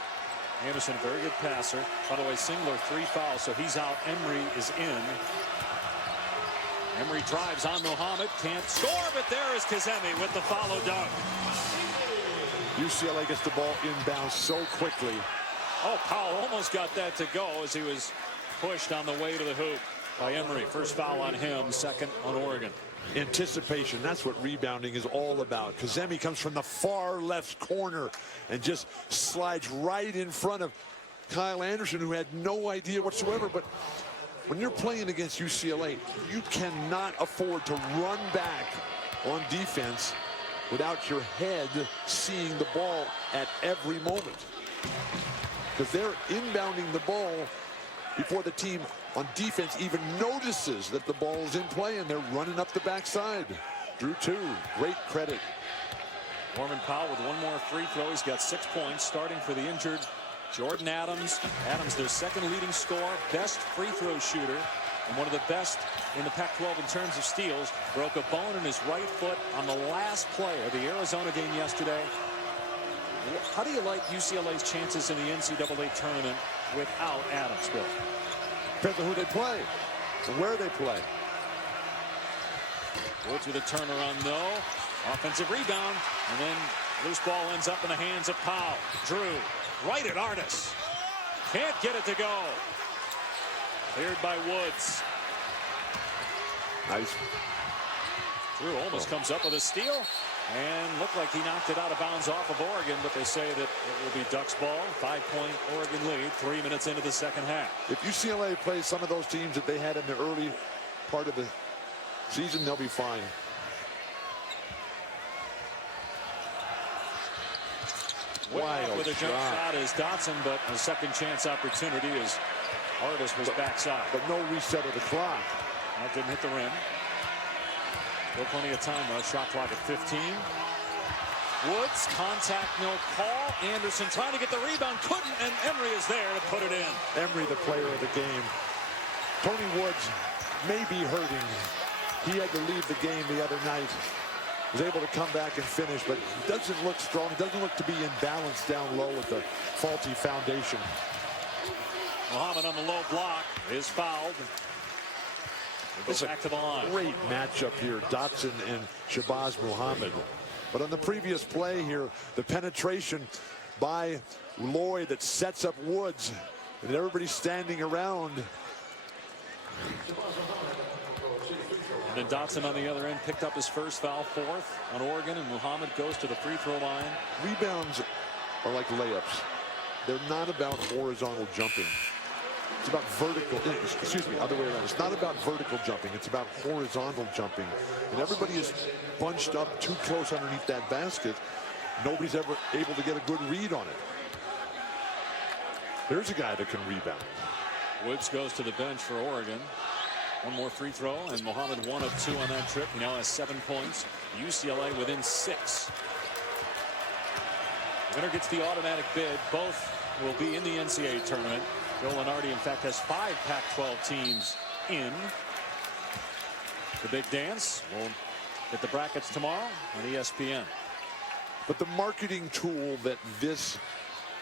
Anderson, a very good passer. By the way, Singler 3 fouls, so he's out. Emery is in. Emery drives on Muhammad, can't score, but there is Kazemi with the follow dunk. UCLA gets the ball inbounds so quickly. Oh, Powell almost got that to go as he was pushed on the way to the hoop by Emery. First foul on him, second on Oregon. Anticipation, that's what rebounding is all about. Kazemi comes from the far left corner and just slides right in front of Kyle Anderson, who had no idea whatsoever. But when you're playing against UCLA, you cannot afford to run back on defense without your head seeing the ball at every moment, because they're inbounding the ball before the team on defense even notices that the ball is in play, and they're running up the backside. Drew 2, great credit. Norman Powell with 1 more free throw. He's got 6 points, starting for the injured Jordan Adams. Adams, their second leading scorer, best free throw shooter, and one of the best in the Pac-12 in terms of steals. Broke a bone in his right foot on the last play of the Arizona game yesterday. How do you like UCLA's chances in the NCAA tournament without Adams, Bill? Depends on who they play and where they play. Woods with a turnaround, no. Offensive rebound, and then loose ball ends up in the hands of Powell. Drew, right at Artis. Can't get it to go. Cleared by Woods. Nice. Drew almost comes up with a steal, and looked like he knocked it out of bounds off of Oregon, but they say that it will be Ducks ball. 5-point Oregon lead, 3 minutes into the second half. If UCLA plays some of those teams that they had in the early part of the season, they'll be fine. Wild with a jump shot is Dotson, but a second chance opportunity as Artis was backside. But no reset of the clock. That didn't hit the rim. Still plenty of time though. Shot clock at 15. Woods, contact, no call. Anderson trying to get the rebound, couldn't, and Emery is there to put it in. Emery, the player of the game. Tony Woods may be hurting. He had to leave the game the other night. Was able to come back and finish, but doesn't look strong. Doesn't look to be in balance down low with the faulty foundation. Muhammad on the low block is fouled. Goes back to the line. Great matchup here, Dotson and Shabazz Muhammad. But on the previous play here, the penetration by Lloyd that sets up Woods, and everybody's standing around. And then Dotson on the other end picked up his first foul, 4th on Oregon, and Muhammad goes to the free throw line. Rebounds are like layups. They're not about horizontal jumping. It's about vertical, excuse me, other way around. It's not about vertical jumping. It's about horizontal jumping. And everybody is bunched up too close underneath that basket. Nobody's ever able to get a good read on it. There's a guy that can rebound. Woods goes to the bench for Oregon. 1 more free throw, and Muhammad 1 of 2 on that trip. He now has 7 points. UCLA within 6. Winner gets the automatic bid. Both will be in the NCAA tournament. Joe Lenardi, in fact, has 5 Pac-12 teams in the big dance. We'll get the brackets tomorrow on ESPN. But the marketing tool that this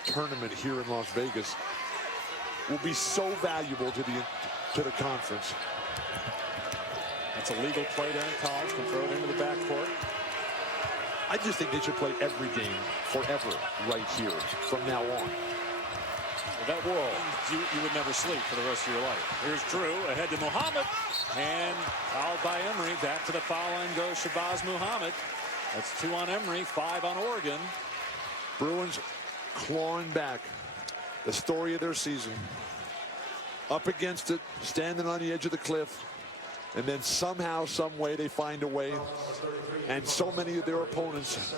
tournament here in Las Vegas will be so valuable to the conference. That's a legal play there in college. Can throw it into the backcourt. I just think they should play every game forever right here from now on. That world, you would never sleep for the rest of your life. Here's Drew ahead to Muhammad, and fouled by Emery. Back to the foul line goes Shabazz Muhammad. That's 2 on Emery, 5 on Oregon. Bruins clawing back. The story of their season. Up against it, standing on the edge of the cliff, and then somehow, some way, they find a way. And so many of their opponents,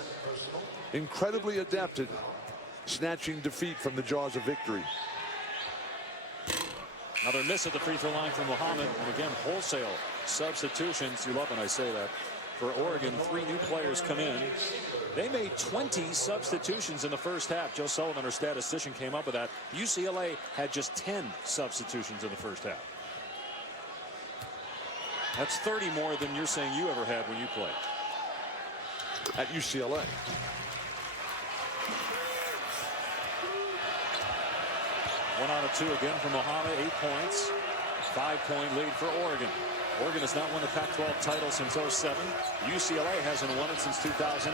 incredibly adept at snatching defeat from the jaws of victory. Another miss at the free throw line from Muhammad. And again, wholesale substitutions. You love when I say that. For Oregon, 3 new players come in. They made 20 substitutions in the first half. Joe Sullivan, our statistician, came up with that. UCLA had just 10 substitutions in the first half. That's 30 more than you're saying you ever had when you played. At UCLA. One out of 2 again for Muhammad. 8 points. 5-point lead for Oregon. Oregon has not won the Pac-12 title since 07. UCLA hasn't won it since 2008.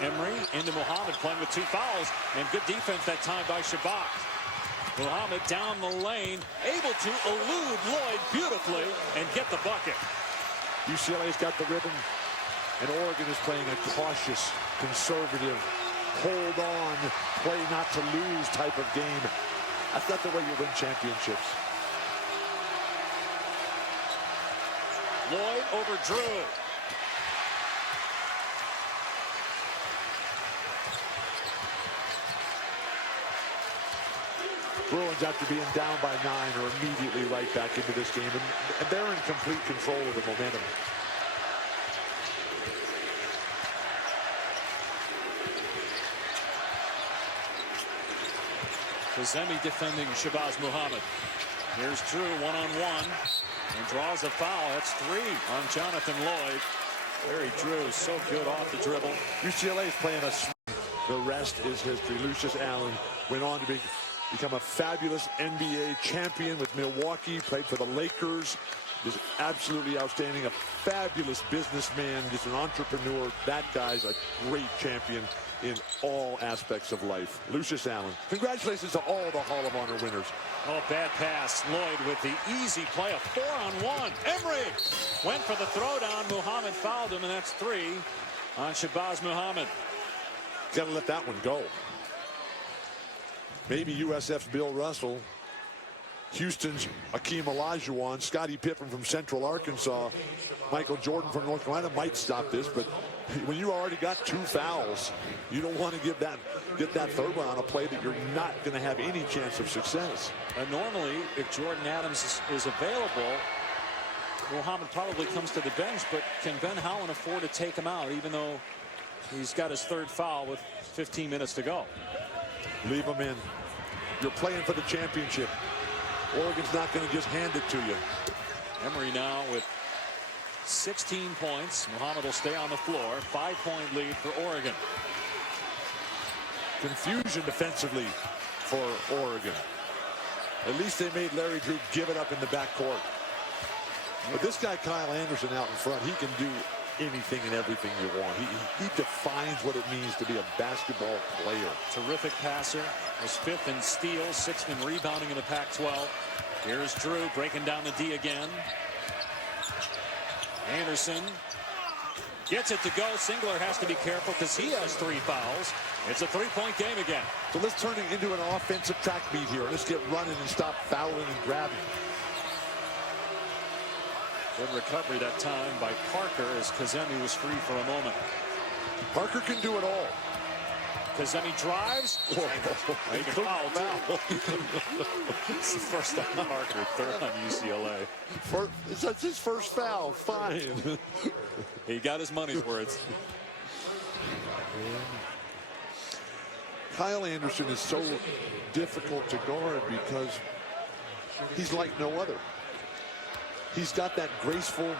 Emery into Muhammad, playing with 2 fouls, and good defense that time by Shabazz. Muhammad down the lane, able to elude Lloyd beautifully and get the bucket. UCLA's got the rhythm, and Oregon is playing a cautious, conservative, hold on, play not to lose type of game. That's not the way you win championships. Lloyd over Drew. Bruins, after being down by 9, are immediately right back into this game, and they're in complete control of the momentum. Kazemi defending Shabazz Muhammad. Here's Drew one-on-one and draws a foul. That's 3 on Jonathan Lloyd. Larry Drew so good off the dribble. UCLA is playing a swing. The rest is history. Lucius Allen went on to become a fabulous NBA champion with Milwaukee, played for the Lakers. Just absolutely outstanding, a fabulous businessman, just an entrepreneur. That guy's a great champion in all aspects of life. Lucius Allen. Congratulations to all the Hall of Honor winners. Oh, bad pass. Lloyd with the easy play, a 4-on-1. Emery went for the throwdown. Muhammad fouled him, and that's 3 on Shabazz Muhammad. Got to let that one go. Maybe USF's Bill Russell, Houston's Akeem Olajuwon, Scottie Pippen from Central Arkansas, Michael Jordan from North Carolina might stop this, but when you already got 2 fouls, you don't want to get that third one on a play that you're not going to have any chance of success. And normally, if Jordan Adams is available, Muhammad probably comes to the bench, but can Ben Howland afford to take him out, even though he's got his 3rd foul with 15 minutes to go? Leave him in. You're playing for the championship. Oregon's not going to just hand it to you. Emery now with 16 points. Muhammad will stay on the floor. 5-point lead for Oregon. Confusion defensively for Oregon. At least they made Larry Drew give it up in the backcourt. But this guy, Kyle Anderson, out in front, he can do anything and everything you want. He defines what it means to be a basketball player. Terrific passer. Was 5th in steals, 6th in rebounding in the Pac-12. Here's Drew breaking down the D again. Anderson gets it to go. Singler has to be careful because he has 3 fouls. It's a 3-point game again. So let's turn it into an offensive track meet here. Let's get running and stop fouling and grabbing. Good recovery that time by Parker as Kazemi was free for a moment. Parker can do it all. Kazemi drives. Make a foul now. It's the first on Parker, 3rd on UCLA. That's his first foul. Fine. He got his money's worth. Kyle Anderson is so difficult to guard because he's like no other. He's got that graceful,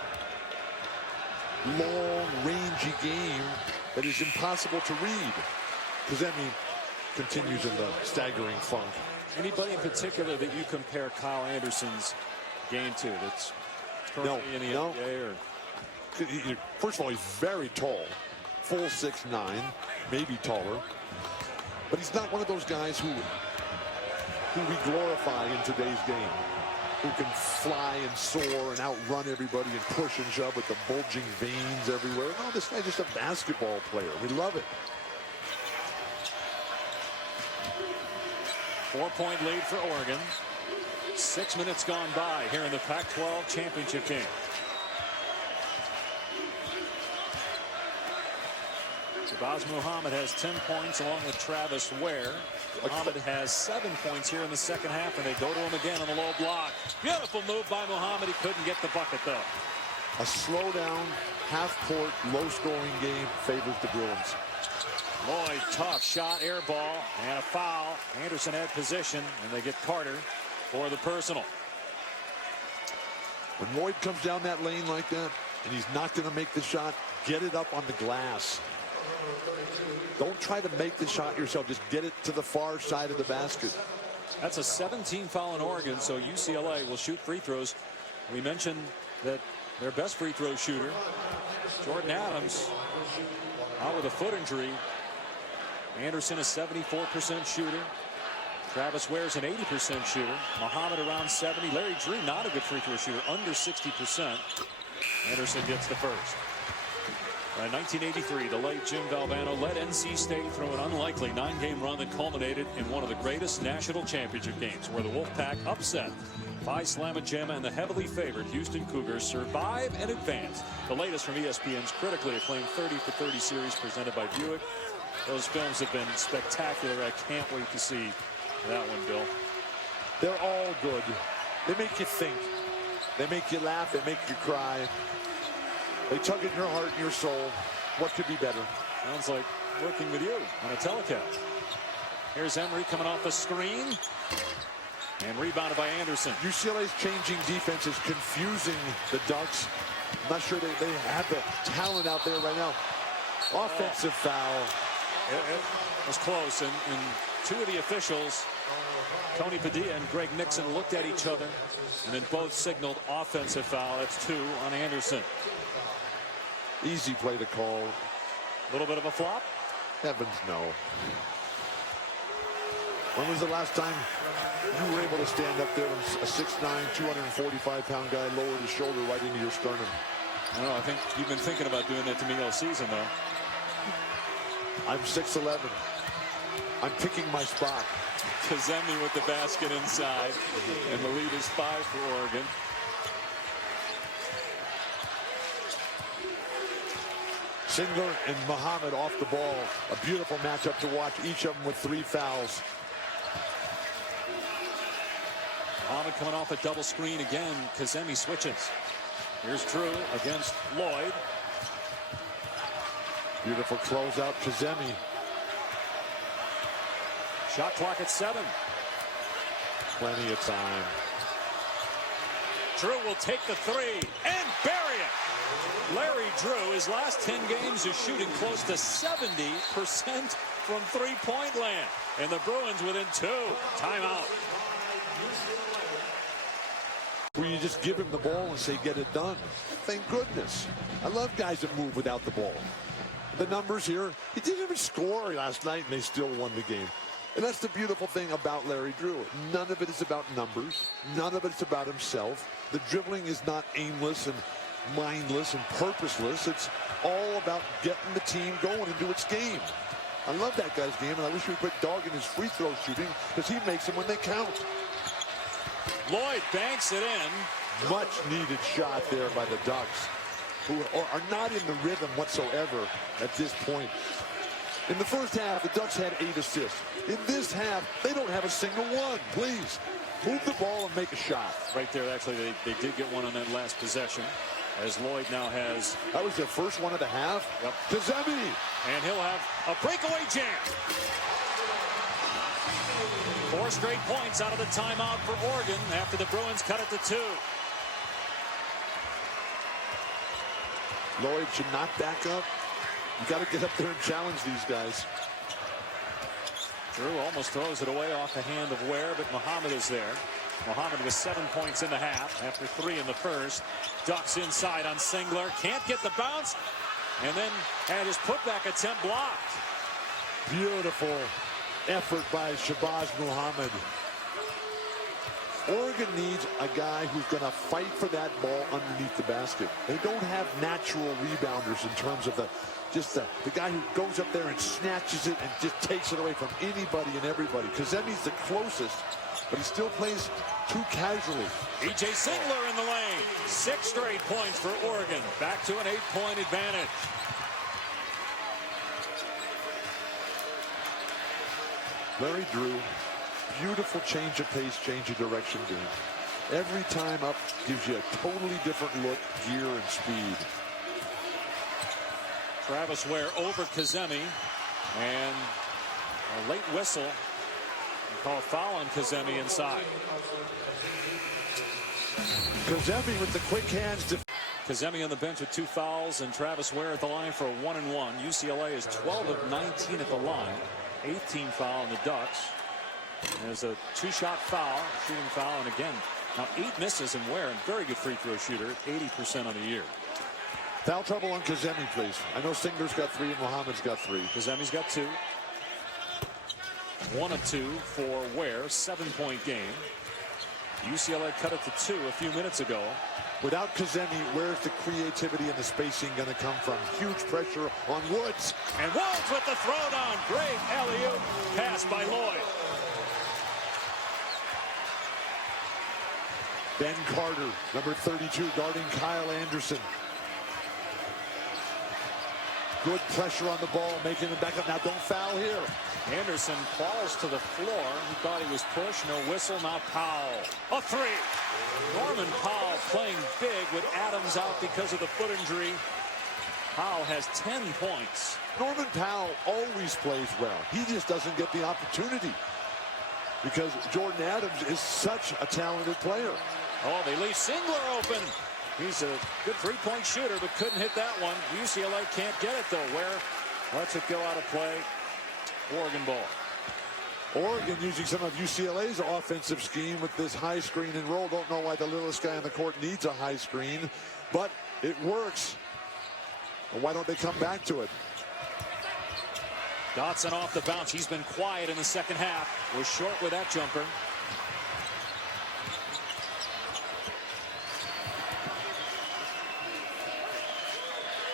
long, rangy game that is impossible to read. Kazemi continues in the staggering funk. Anybody in particular that you compare Kyle Anderson's game to that's currently in the NBA? Or? First of all, he's very tall, full 6'9", maybe taller. But he's not one of those guys who we glorify in today's game, who can fly and soar and outrun everybody and push and shove with the bulging veins everywhere. No, this guy's just a basketball player. We love it. 4-point lead for Oregon. 6 minutes gone by here in the Pac-12 championship game. Shabazz Muhammad has 10 points along with Travis Ware. Muhammad has 7 points here in the second half, and they go to him again on the low block. Beautiful move by Muhammad. He couldn't get the bucket, though. A slow down, half-court, low-scoring game favors the Bruins. Lloyd, tough shot, air ball, and a foul. Anderson had position, and they get Carter for the personal. When Lloyd comes down that lane like that, and he's not going to make the shot, get it up on the glass. Don't try to make the shot yourself. Just get it to the far side of the basket. That's a 17 foul in Oregon, so UCLA will shoot free throws. We mentioned that their best free throw shooter, Jordan Adams, out with a foot injury. Anderson a 74% shooter. Travis Ware's an 80% shooter. Muhammad around 70. Larry Drew not a good free throw shooter, under 60%. Anderson gets the first. In 1983, the late Jim Valvano led NC State through an unlikely 9-game run that culminated in one of the greatest national championship games, where the Wolfpack upset Phi Slama Jama and the heavily favored Houston Cougars survive and advance. The latest from ESPN's critically acclaimed 30 for 30 series presented by Buick. Those films have been spectacular. I can't wait to see that one, Bill. They're all good. They make you think. They make you laugh. They make you cry. They tug at your heart and your soul. What could be better? Sounds like working with you on a telecast. Here's Emery coming off the screen. And rebounded by Anderson. UCLA's changing defense is confusing the Ducks. I'm not sure they have the talent out there right now. Offensive foul. It was close, and two of the officials, Tony Padilla and Greg Nixon, looked at each other and then both signaled offensive foul. That's 2 on Anderson. Easy play to call. A little bit of a flop? Heavens no. When was the last time you were able to stand up there and a 6'9", 245-pound guy lowered his shoulder right into your sternum? I don't know. I think you've been thinking about doing that to me all season, though. I'm 6'11". I'm picking my spot. Kazemi with the basket inside, and the lead is 5 for Oregon. Singler and Muhammad off the ball. A beautiful matchup to watch, each of them with 3 fouls. Muhammad coming off a double screen again. Kazemi switches. Here's Drew against Lloyd. Beautiful closeout, Kazemi. Shot clock at 7. Plenty of time. Drew will take the 3 and bury it. Larry Drew, his last 10 games, is shooting close to 70% from three-point land. And the Bruins within 2. Timeout. Where you just give him the ball and say, get it done. Thank goodness. I love guys that move without the ball. The numbers here, he didn't even score last night, and they still won the game. And that's the beautiful thing about Larry Drew. None of it is about numbers. None of it is about himself. The dribbling is not aimless and mindless and purposeless. It's all about getting the team going into its game. I love that guy's game, and I wish we would put Dog in his free throw shooting, because he makes them when they count. Lloyd banks it in. Much needed shot there by the Ducks, who are not in the rhythm whatsoever at this point. In the first half, the Ducks had 8 assists. In this half, they don't have a single one. Please, move the ball and make a shot. Right there, actually, they did get one on that last possession. as Lloyd now has. That was their first one of the half. Yep. Kazemi. And he'll have a breakaway jam. 4 straight points out of the timeout for Oregon after the Bruins cut it to 2. Lloyd should not back up. You got to get up there and challenge these guys. Drew almost throws it away off the hand of Ware, but Muhammad is there. Muhammad with 7 points in the half after 3 in the first. Ducks inside on Singler. Can't get the bounce. And then had his putback attempt blocked. Beautiful effort by Shabazz Muhammad. Oregon needs a guy who's going to fight for that ball underneath the basket. They don't have natural rebounders in terms of the guy who goes up there and snatches it and just takes it away from anybody and everybody. Kazemi's the closest, but he still plays too casually. E.J. Singler in the lane. 6 straight points for Oregon. Back to an 8-point advantage. Larry Drew, beautiful change of pace, change of direction game. Every time up gives you a totally different look, gear, and speed. Travis Ware over Kazemi, and a late whistle. Call a foul on Kazemi inside. Kazemi with the quick hands. Kazemi on the bench with 2 fouls, and Travis Ware at the line for a 1-and-1. UCLA is 12 of 19 at the line. 18 foul on the Ducks. There's a 2-shot foul, shooting foul, and again, now 8 misses, and Ware, a very good free throw shooter, 80% on the year. Foul trouble on Kazemi, please. I know Singler's got 3 and Muhammad's got 3. Kazemi's got 2. 1 of 2 for Ware, 7-point game. UCLA cut it to 2 a few minutes ago. Without Kazemi, where's the creativity and the spacing going to come from? Huge pressure on Woods. And Woods with the throwdown. Great alley-oop pass by Lloyd. Ben Carter, number 32, guarding Kyle Anderson. Good pressure on the ball, making him back up. Now don't foul here. Anderson falls to the floor. He thought he was pushed. No whistle. Now Powell. A 3. Norman Powell playing big with Adams out because of the foot injury. Powell has 10 points. Norman Powell always plays well. He just doesn't get the opportunity because Jordan Adams is such a talented player. Oh, they leave Singler open. He's a good 3-point shooter, but couldn't hit that one. UCLA can't get it, though. Ware lets it go out of play. Oregon ball. Oregon using some of UCLA's offensive scheme with this high screen and roll. Don't know why the littlest guy on the court needs a high screen, but it works. Well, why don't they come back to it? Dotson off the bounce. He's been quiet in the second half. Was short with that jumper.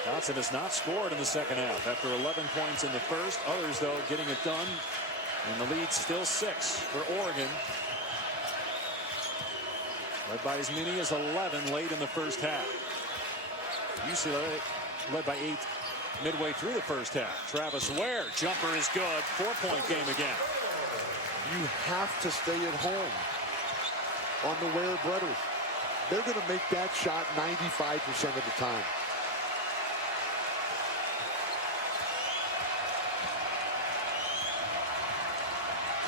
Dotson has not scored in the second half after 11 points in the first. Others, though, getting it done. And the lead still 6 for Oregon. Led by as many as 11 late in the first half. UCLA led by 8 midway through the first half. Travis Ware, jumper is good. 4-point game again. You have to stay at home on the Ware brothers. They're going to make that shot 95% of the time.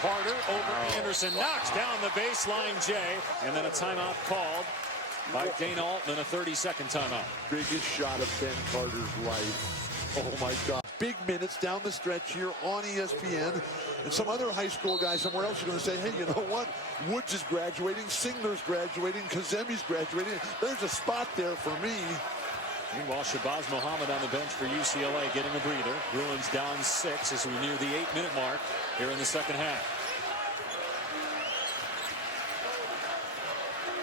Carter over Anderson, knocks down the baseline, Jay, and then a timeout called by Dana Altman, a 30-second timeout. Biggest shot of Ben Carter's life. Oh my God. Big minutes down the stretch here on ESPN. And some other high school guys somewhere else are going to say, hey, you know what? Woods is graduating, Singler's graduating, Kazemi's graduating. There's a spot there for me. Meanwhile, Shabazz Muhammad on the bench for UCLA getting a breather. Bruins down 6 as we near the 8-minute mark here in the second half.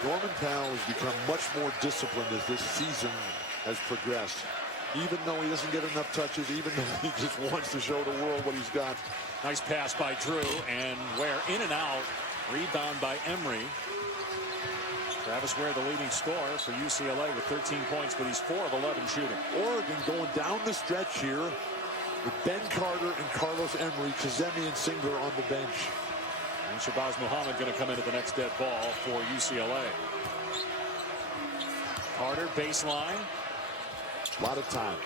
Norman Powell has become much more disciplined as this season has progressed. Even though he doesn't get enough touches, even though he just wants to show the world what he's got. Nice pass by Drew, and Ware in and out. Rebound by Emery. Travis Ware, the leading scorer for UCLA with 13 points, but he's 4 of 11 shooting. Oregon going down the stretch here with Ben Carter and Carlos Emery, Kazemi and Singler on the bench. And Shabazz Muhammad going to come in at the next dead ball for UCLA. Carter baseline. A lot of time.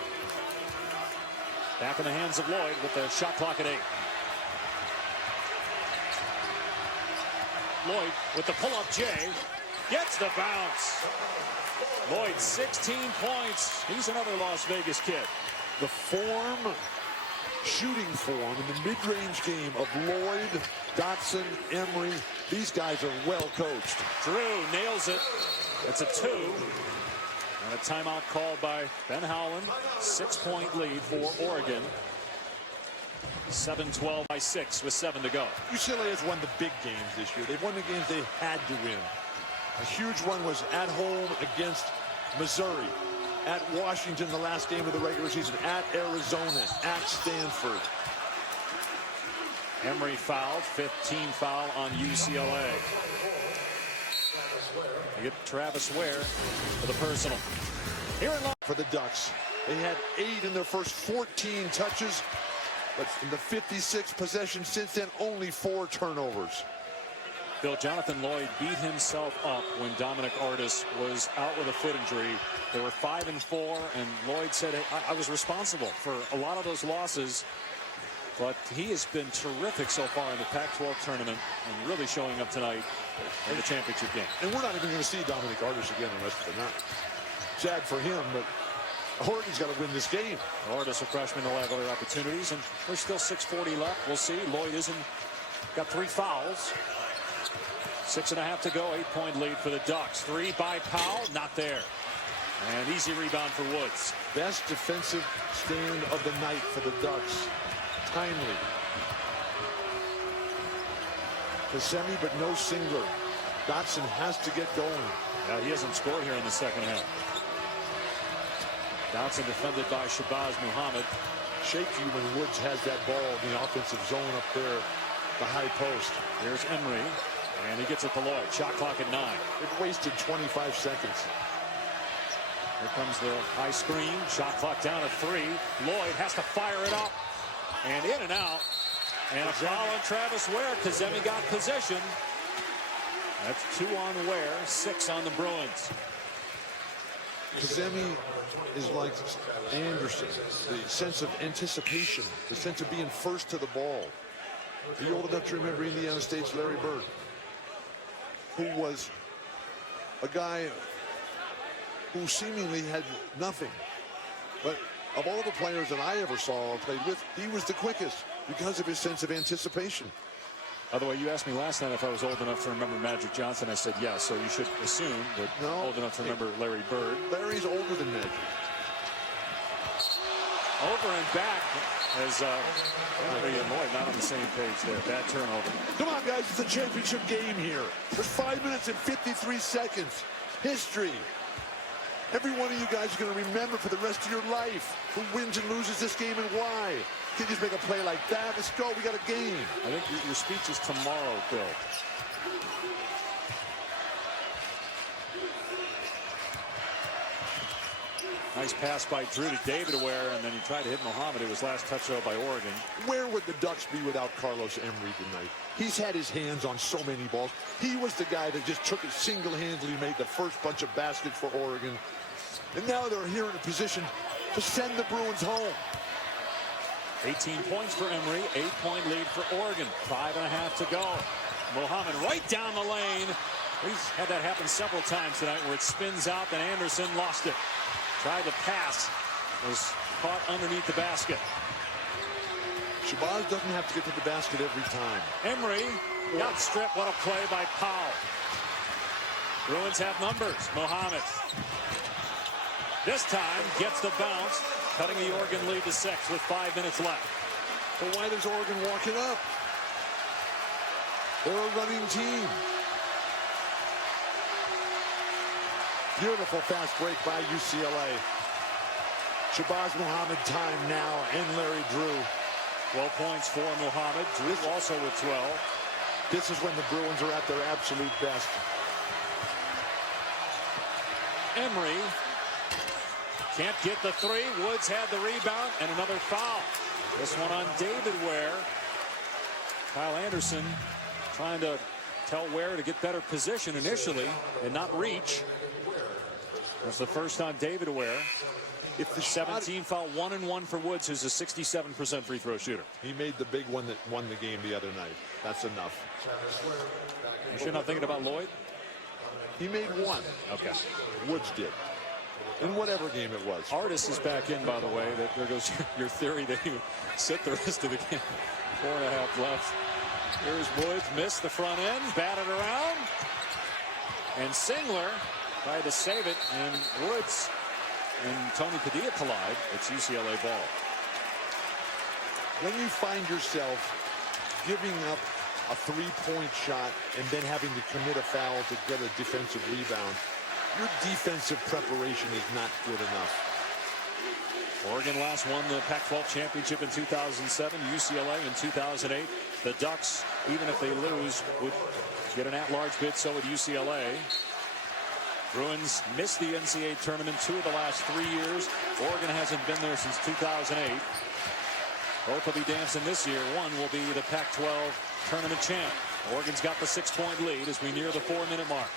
Back in the hands of Lloyd with the shot clock at 8. Lloyd with the pull-up J. Gets the bounce. Lloyd 16 points. He's another Las Vegas kid. The form, shooting form in the mid-range game of Lloyd, Dotson, Emery. These guys are well coached. Drew nails it. It's a 2. And a timeout called by Ben Howland. 6-point lead for Oregon. 7-12 by 6 with 7 to go. UCLA has won the big games this year. They've won the games they had to win. A huge one was at home against Missouri, at Washington the last game of the regular season, at Arizona, at Stanford. Emery fouled, 15 foul on UCLA. You get Travis Ware for the personal. Here in for the Ducks. They had 8 in their first 14 touches, but in the 56 possessions since then, only 4 turnovers. Bill, Jonathan Lloyd beat himself up when Dominic Artis was out with a foot injury. They were 5-4, and Lloyd said, hey, I was responsible for a lot of those losses. But he has been terrific so far in the Pac-12 tournament and really showing up tonight in the championship game. And we're not even going to see Dominic Artis again the rest of the night. Sad for him, but Oregon's got to win this game. Artis, a freshman, will have other opportunities, and there's still 6:40 left. We'll see. Lloyd got 3 fouls. 6.5 to go. 8-point lead for the Ducks. 3 by Powell, not there. And easy rebound for Woods. Best defensive stand of the night for the Ducks. Timely. Kasemi, but no Singler. Dotson has to get going. He hasn't scored here in the second half. Dotson defended by Shabazz Muhammad. Shaky when Woods has that ball in the offensive zone up there, the high post. Here's Emery, and he gets it to Lloyd. Shot clock at 9. It wasted 25 seconds. Here comes the high screen. Shot clock down at 3. Lloyd has to fire it up. And in and out. And a foul on Travis Ware. Kazemi got possession. That's 2 on Ware, 6 on the Bruins. Kazemi is like Anderson. The sense of anticipation, the sense of being first to the ball. Are you old enough to remember Indiana State's Larry Bird, who was a guy who seemingly had nothing, but of all the players that I ever saw or played with, he was the quickest because of his sense of anticipation. By the way, you asked me last night if I was old enough to remember Magic Johnson. I said yes, so you should assume that I'm old enough to remember Larry Bird. Larry's older than Magic. Over and back as Emery and Lloyd not on the same page there. Bad turnover. Come on, guys, it's a championship game here. There's 5 minutes and 53 seconds. History. Every one of you guys is going to remember for the rest of your life who wins and loses this game and why. You can just make a play like that. Let's go. We got a game. I think your speech is tomorrow, Bill. Nice pass by Drew to David Ware, and then he tried to hit Muhammad. It was last touch by Oregon. Where would the Ducks be without Carlos Emery tonight? He's had his hands on so many balls. He was the guy that just took it single-handedly, made the first bunch of baskets for Oregon. And now they're here in a position to send the Bruins home. 18 points for Emery, 8-point lead for Oregon. 5.5 to go. Muhammad right down the lane. He's had that happen several times tonight where it spins out, then Anderson lost it. Tried to pass, was caught underneath the basket. Shabazz doesn't have to get to the basket every time. Emery got stripped. What a play by Powell. Bruins have numbers. Muhammad this time gets the bounce, cutting the Oregon lead to 6 with 5 minutes left. But why does Oregon walk it up? They're a running team. Beautiful fast break by UCLA. Shabazz Muhammad time now, and Larry Drew. 12 points for Muhammad. Drew also with 12. This is when the Bruins are at their absolute best. Emery can't get the 3. Woods had the rebound, and another foul. This one on David Ware. Kyle Anderson trying to tell Ware to get better position initially and not reach. That's the first on David Ware. If the 17 foul, 1-1 for Woods, who's a 67% free throw shooter. He made the big one that won the game the other night. That's enough. You sure not thinking about Lloyd? He made one. Okay. Woods did. In whatever game it was. Artis is back in, by the way. There goes your theory that he would sit the rest of the game. 4.5 left. Here's Woods, missed the front end, batted around. And Singler tried to save it, and Woods and Tony Padilla collide. It's UCLA ball. When you find yourself giving up a three-point shot and then having to commit a foul to get a defensive rebound, your defensive preparation is not good enough. Oregon last won the Pac-12 championship in 2007, UCLA in 2008. The Ducks, even if they lose, would get an at-large bid, so would UCLA. Bruins missed the NCAA tournament 2 of the last 3 years. Oregon hasn't been there since 2008. Both will be dancing this year. One will be the Pac-12 tournament champ. Oregon's got the 6-point lead as we near the 4-minute mark.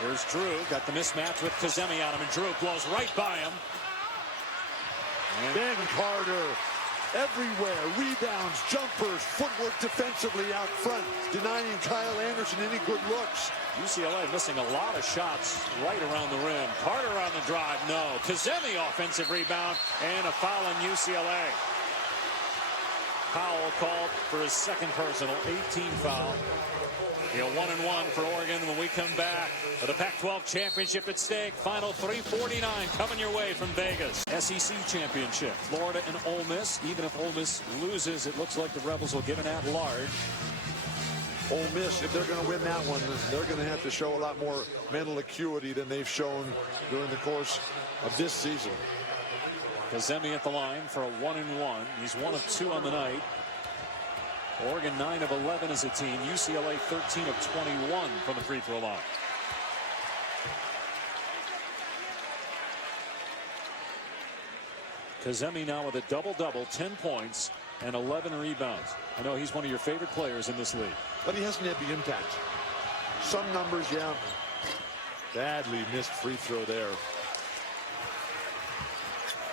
Here's Drew, got the mismatch with Kazemi on him, and Drew blows right by him. And Ben Carter, everywhere, rebounds, jumpers, footwork defensively out front, denying Kyle Anderson any good looks. UCLA missing a lot of shots right around the rim. Carter on the drive, no. Kazemi offensive rebound, and a foul on UCLA. Powell called for his second personal, 18 foul. 1-1 for Oregon when we come back. For the Pac-12 championship at stake. Final 3:49 coming your way from Vegas. SEC championship. Florida and Ole Miss. Even if Ole Miss loses, it looks like the Rebels will get an at-large. Ole Miss, if they're going to win that one, they're going to have to show a lot more mental acuity than they've shown during the course of this season. Kazemi at the line for a 1-1. He's 1 of 2 on the night. Oregon 9 of 11 as a team. UCLA 13 of 21 from the free throw line. Kazemi now with a double-double, 10 points and 11 rebounds. I know he's one of your favorite players in this league. But he hasn't had the impact. Some numbers, yeah. Badly missed free throw there.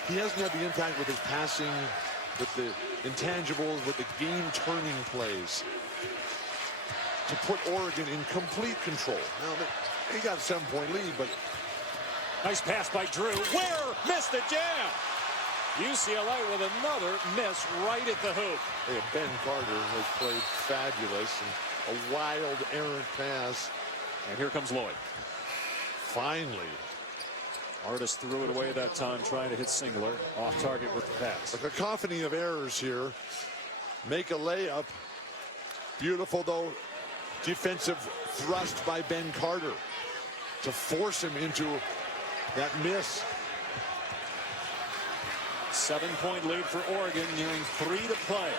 He hasn't had the impact with his passing, with the intangibles, with the game-turning plays to put Oregon in complete control. Now, they got a 7-point lead, but... Nice pass by Drew. Ware missed the jam. UCLA with another miss right at the hoop. Hey, Ben Carter has played fabulous, and a wild, errant pass. And here comes Lloyd. Finally. Artis threw it away that time, trying to hit Singler off target with the pass. A cacophony of errors here. Make a layup. Beautiful, though, defensive thrust by Ben Carter to force him into that miss. 7-point lead for Oregon, nearing 3 to play.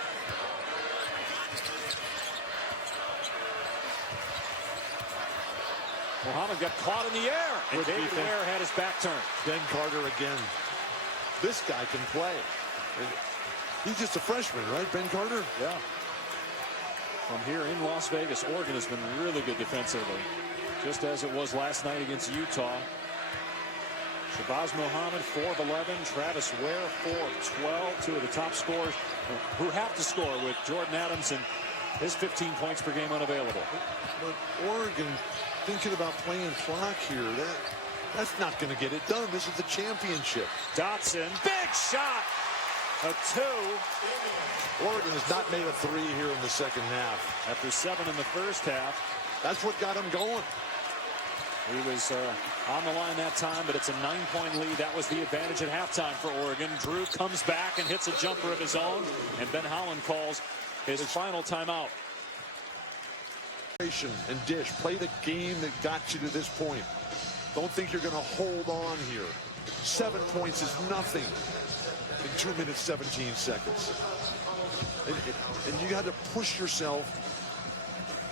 Muhammad got caught in the air, and David Ware had his back turned. Ben Carter again. This guy can play. He's just a freshman, right, Ben Carter? Yeah. From here in Las Vegas, Oregon has been really good defensively, just as it was last night against Utah. Shabazz Muhammad, 4 of 11. Travis Ware, 4 of 12. 2 of the top scorers who have to score, with Jordan Adams and his 15 points per game unavailable. But Oregon thinking about playing clock here. That's not going to get it done. This is the championship. Dotson, big shot. A 2. Oregon has not made a 3 here in the second half. After 7 in the first half. That's what got him going. He was on the line that time, but it's a 9-point lead. That was the advantage at halftime for Oregon. Drew comes back and hits a jumper of his own, and Ben Howland calls his final timeout. And dish. Play the game that got you to this point. Don't think you're going to hold on here. 7 points is nothing in 2 minutes, 17 seconds. And you got to push yourself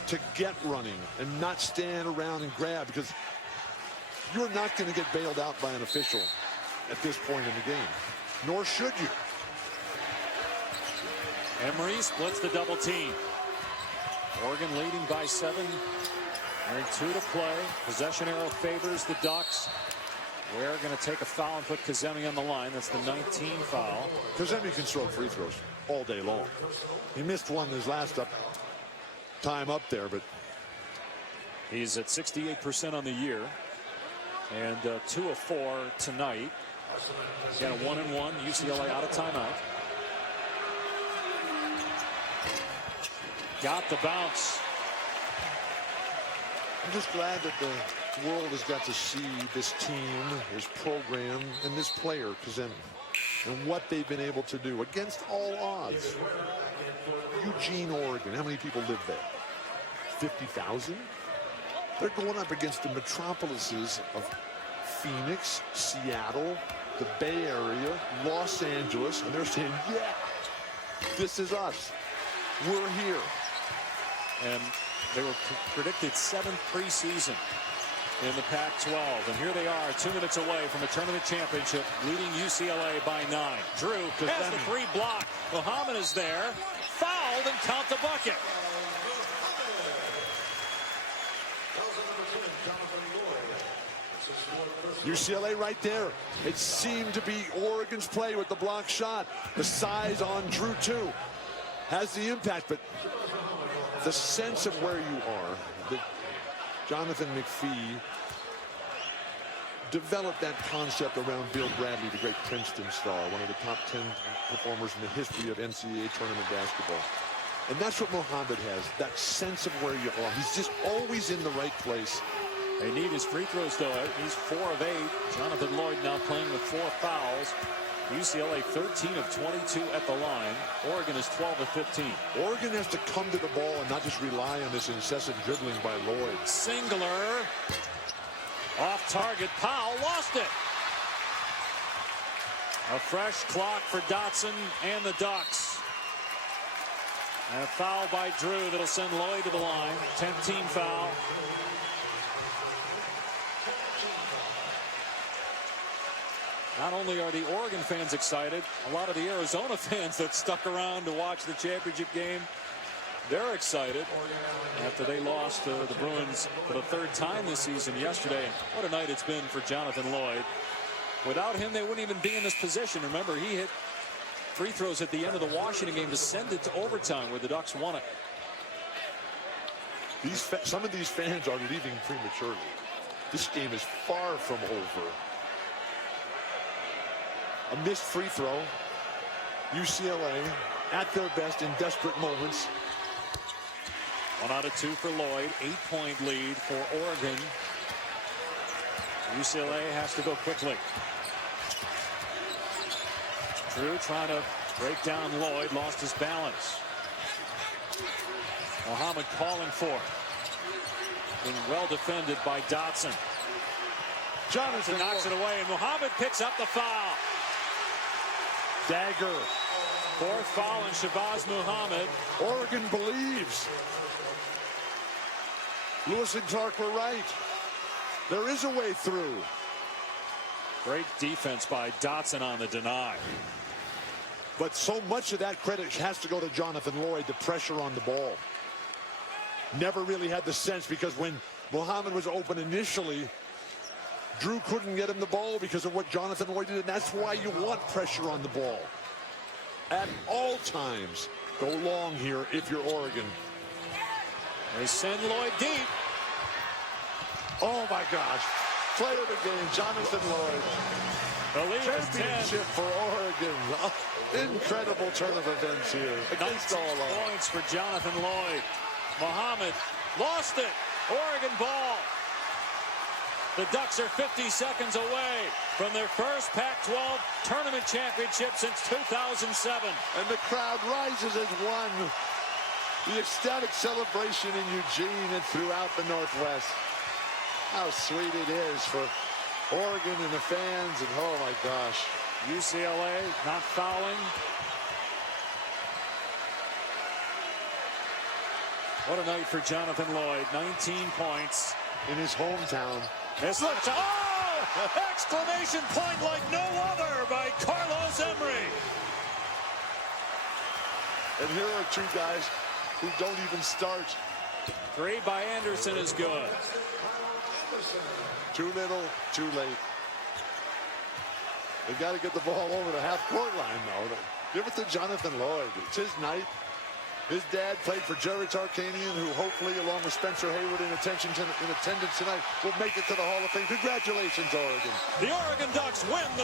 to get running and not stand around and grab, because you're not going to get bailed out by an official at this point in the game, nor should you. Emery splits the double team. Oregon leading by 7. Only 2 to play. Possession arrow favors the Ducks. We're going to take a foul and put Kazemi on the line. That's the 19th foul. Kazemi can throw free throws all day long. He missed one his last time up there, but he's at 68% on the year, and 2 of 4 tonight. He's got a 1-and-1. UCLA out of timeout. Got the bounce. I'm just glad that the world has got to see this team, this program, and this player, Kazemi, and what they've been able to do against all odds. Eugene, Oregon, how many people live there? 50,000? They're going up against the metropolises of Phoenix, Seattle, the Bay Area, Los Angeles, and they're saying, yeah, this is us. We're here. And they were predicted 7th preseason in the Pac-12. And here they are 2 minutes away from a tournament championship, leading UCLA by 9. Drew has the 3 block. Muhammad is there. Fouled and count the bucket. UCLA right there. It seemed to be Oregon's play with the block shot. The size on Drew, too, has the impact, but the sense of where you are, that Jonathan McPhee developed that concept around Bill Bradley, the great Princeton star, one of the top 10 performers in the history of NCAA tournament basketball. And that's what Muhammad has, that sense of where you are. He's just always in the right place. They need his free throws, though. He's 4 of 8. Jonathan Lloyd now playing with 4 fouls. UCLA 13 of 22 at the line. Oregon is 12 of 15. Oregon has to come to the ball and not just rely on this incessant dribbling by Lloyd. Singler. Off target. Powell lost it. A fresh clock for Dotson and the Ducks. And a foul by Drew that'll send Lloyd to the line. 10th team foul. Not only are the Oregon fans excited, a lot of the Arizona fans that stuck around to watch the championship game, they're excited after they lost to the Bruins for the 3rd time this season yesterday. And what a night it's been for Jonathan Lloyd. Without him, they wouldn't even be in this position. Remember, he hit free throws at the end of the Washington game to send it to overtime where the Ducks won it. Some of these fans are leaving prematurely. This game is far from over. A missed free throw. UCLA at their best in desperate moments. 1 out of 2 for Lloyd. 8-point lead for Oregon. UCLA has to go quickly. Drew trying to break down Lloyd. Lost his balance. Muhammad calling for it. Being well defended by Dotson. Jonathan knocks it away, and Muhammad picks up the foul. Dagger. 4th foul on Shabazz Muhammad. Oregon believes. Lewis and Clark were right. There is a way through. Great defense by Dotson on the deny. But so much of that credit has to go to Jonathan Lloyd, the pressure on the ball. Never really had the sense, because when Muhammad was open initially, Drew couldn't get him the ball because of what Jonathan Lloyd did, and that's why you want pressure on the ball. At all times, go long here if you're Oregon. They send Lloyd deep. Oh my gosh. Player of the game, Jonathan Lloyd. The lead is 10. Championship for Oregon. Oh, incredible turn of events here. Against all odds. Points for Jonathan Lloyd. Muhammad lost it. Oregon ball. The Ducks are 50 seconds away from their first Pac-12 tournament championship since 2007. And the crowd rises as one. The ecstatic celebration in Eugene and throughout the Northwest. How sweet it is for Oregon and the fans. And oh my gosh. UCLA not fouling. What a night for Jonathan Lloyd. 19 points. In his hometown. Oh! Exclamation point like no other by Carlos Emery. And here are two guys who don't even start. Three by Anderson is good. Too little, too late. They got to get the ball over the half-court line, though. Give it to Jonathan Lloyd. It's his night. His dad played for Jerry Tarkanian, who hopefully, along with Spencer Hayward in attendance tonight, will make it to the Hall of Fame. Congratulations, Oregon. The Oregon Ducks win the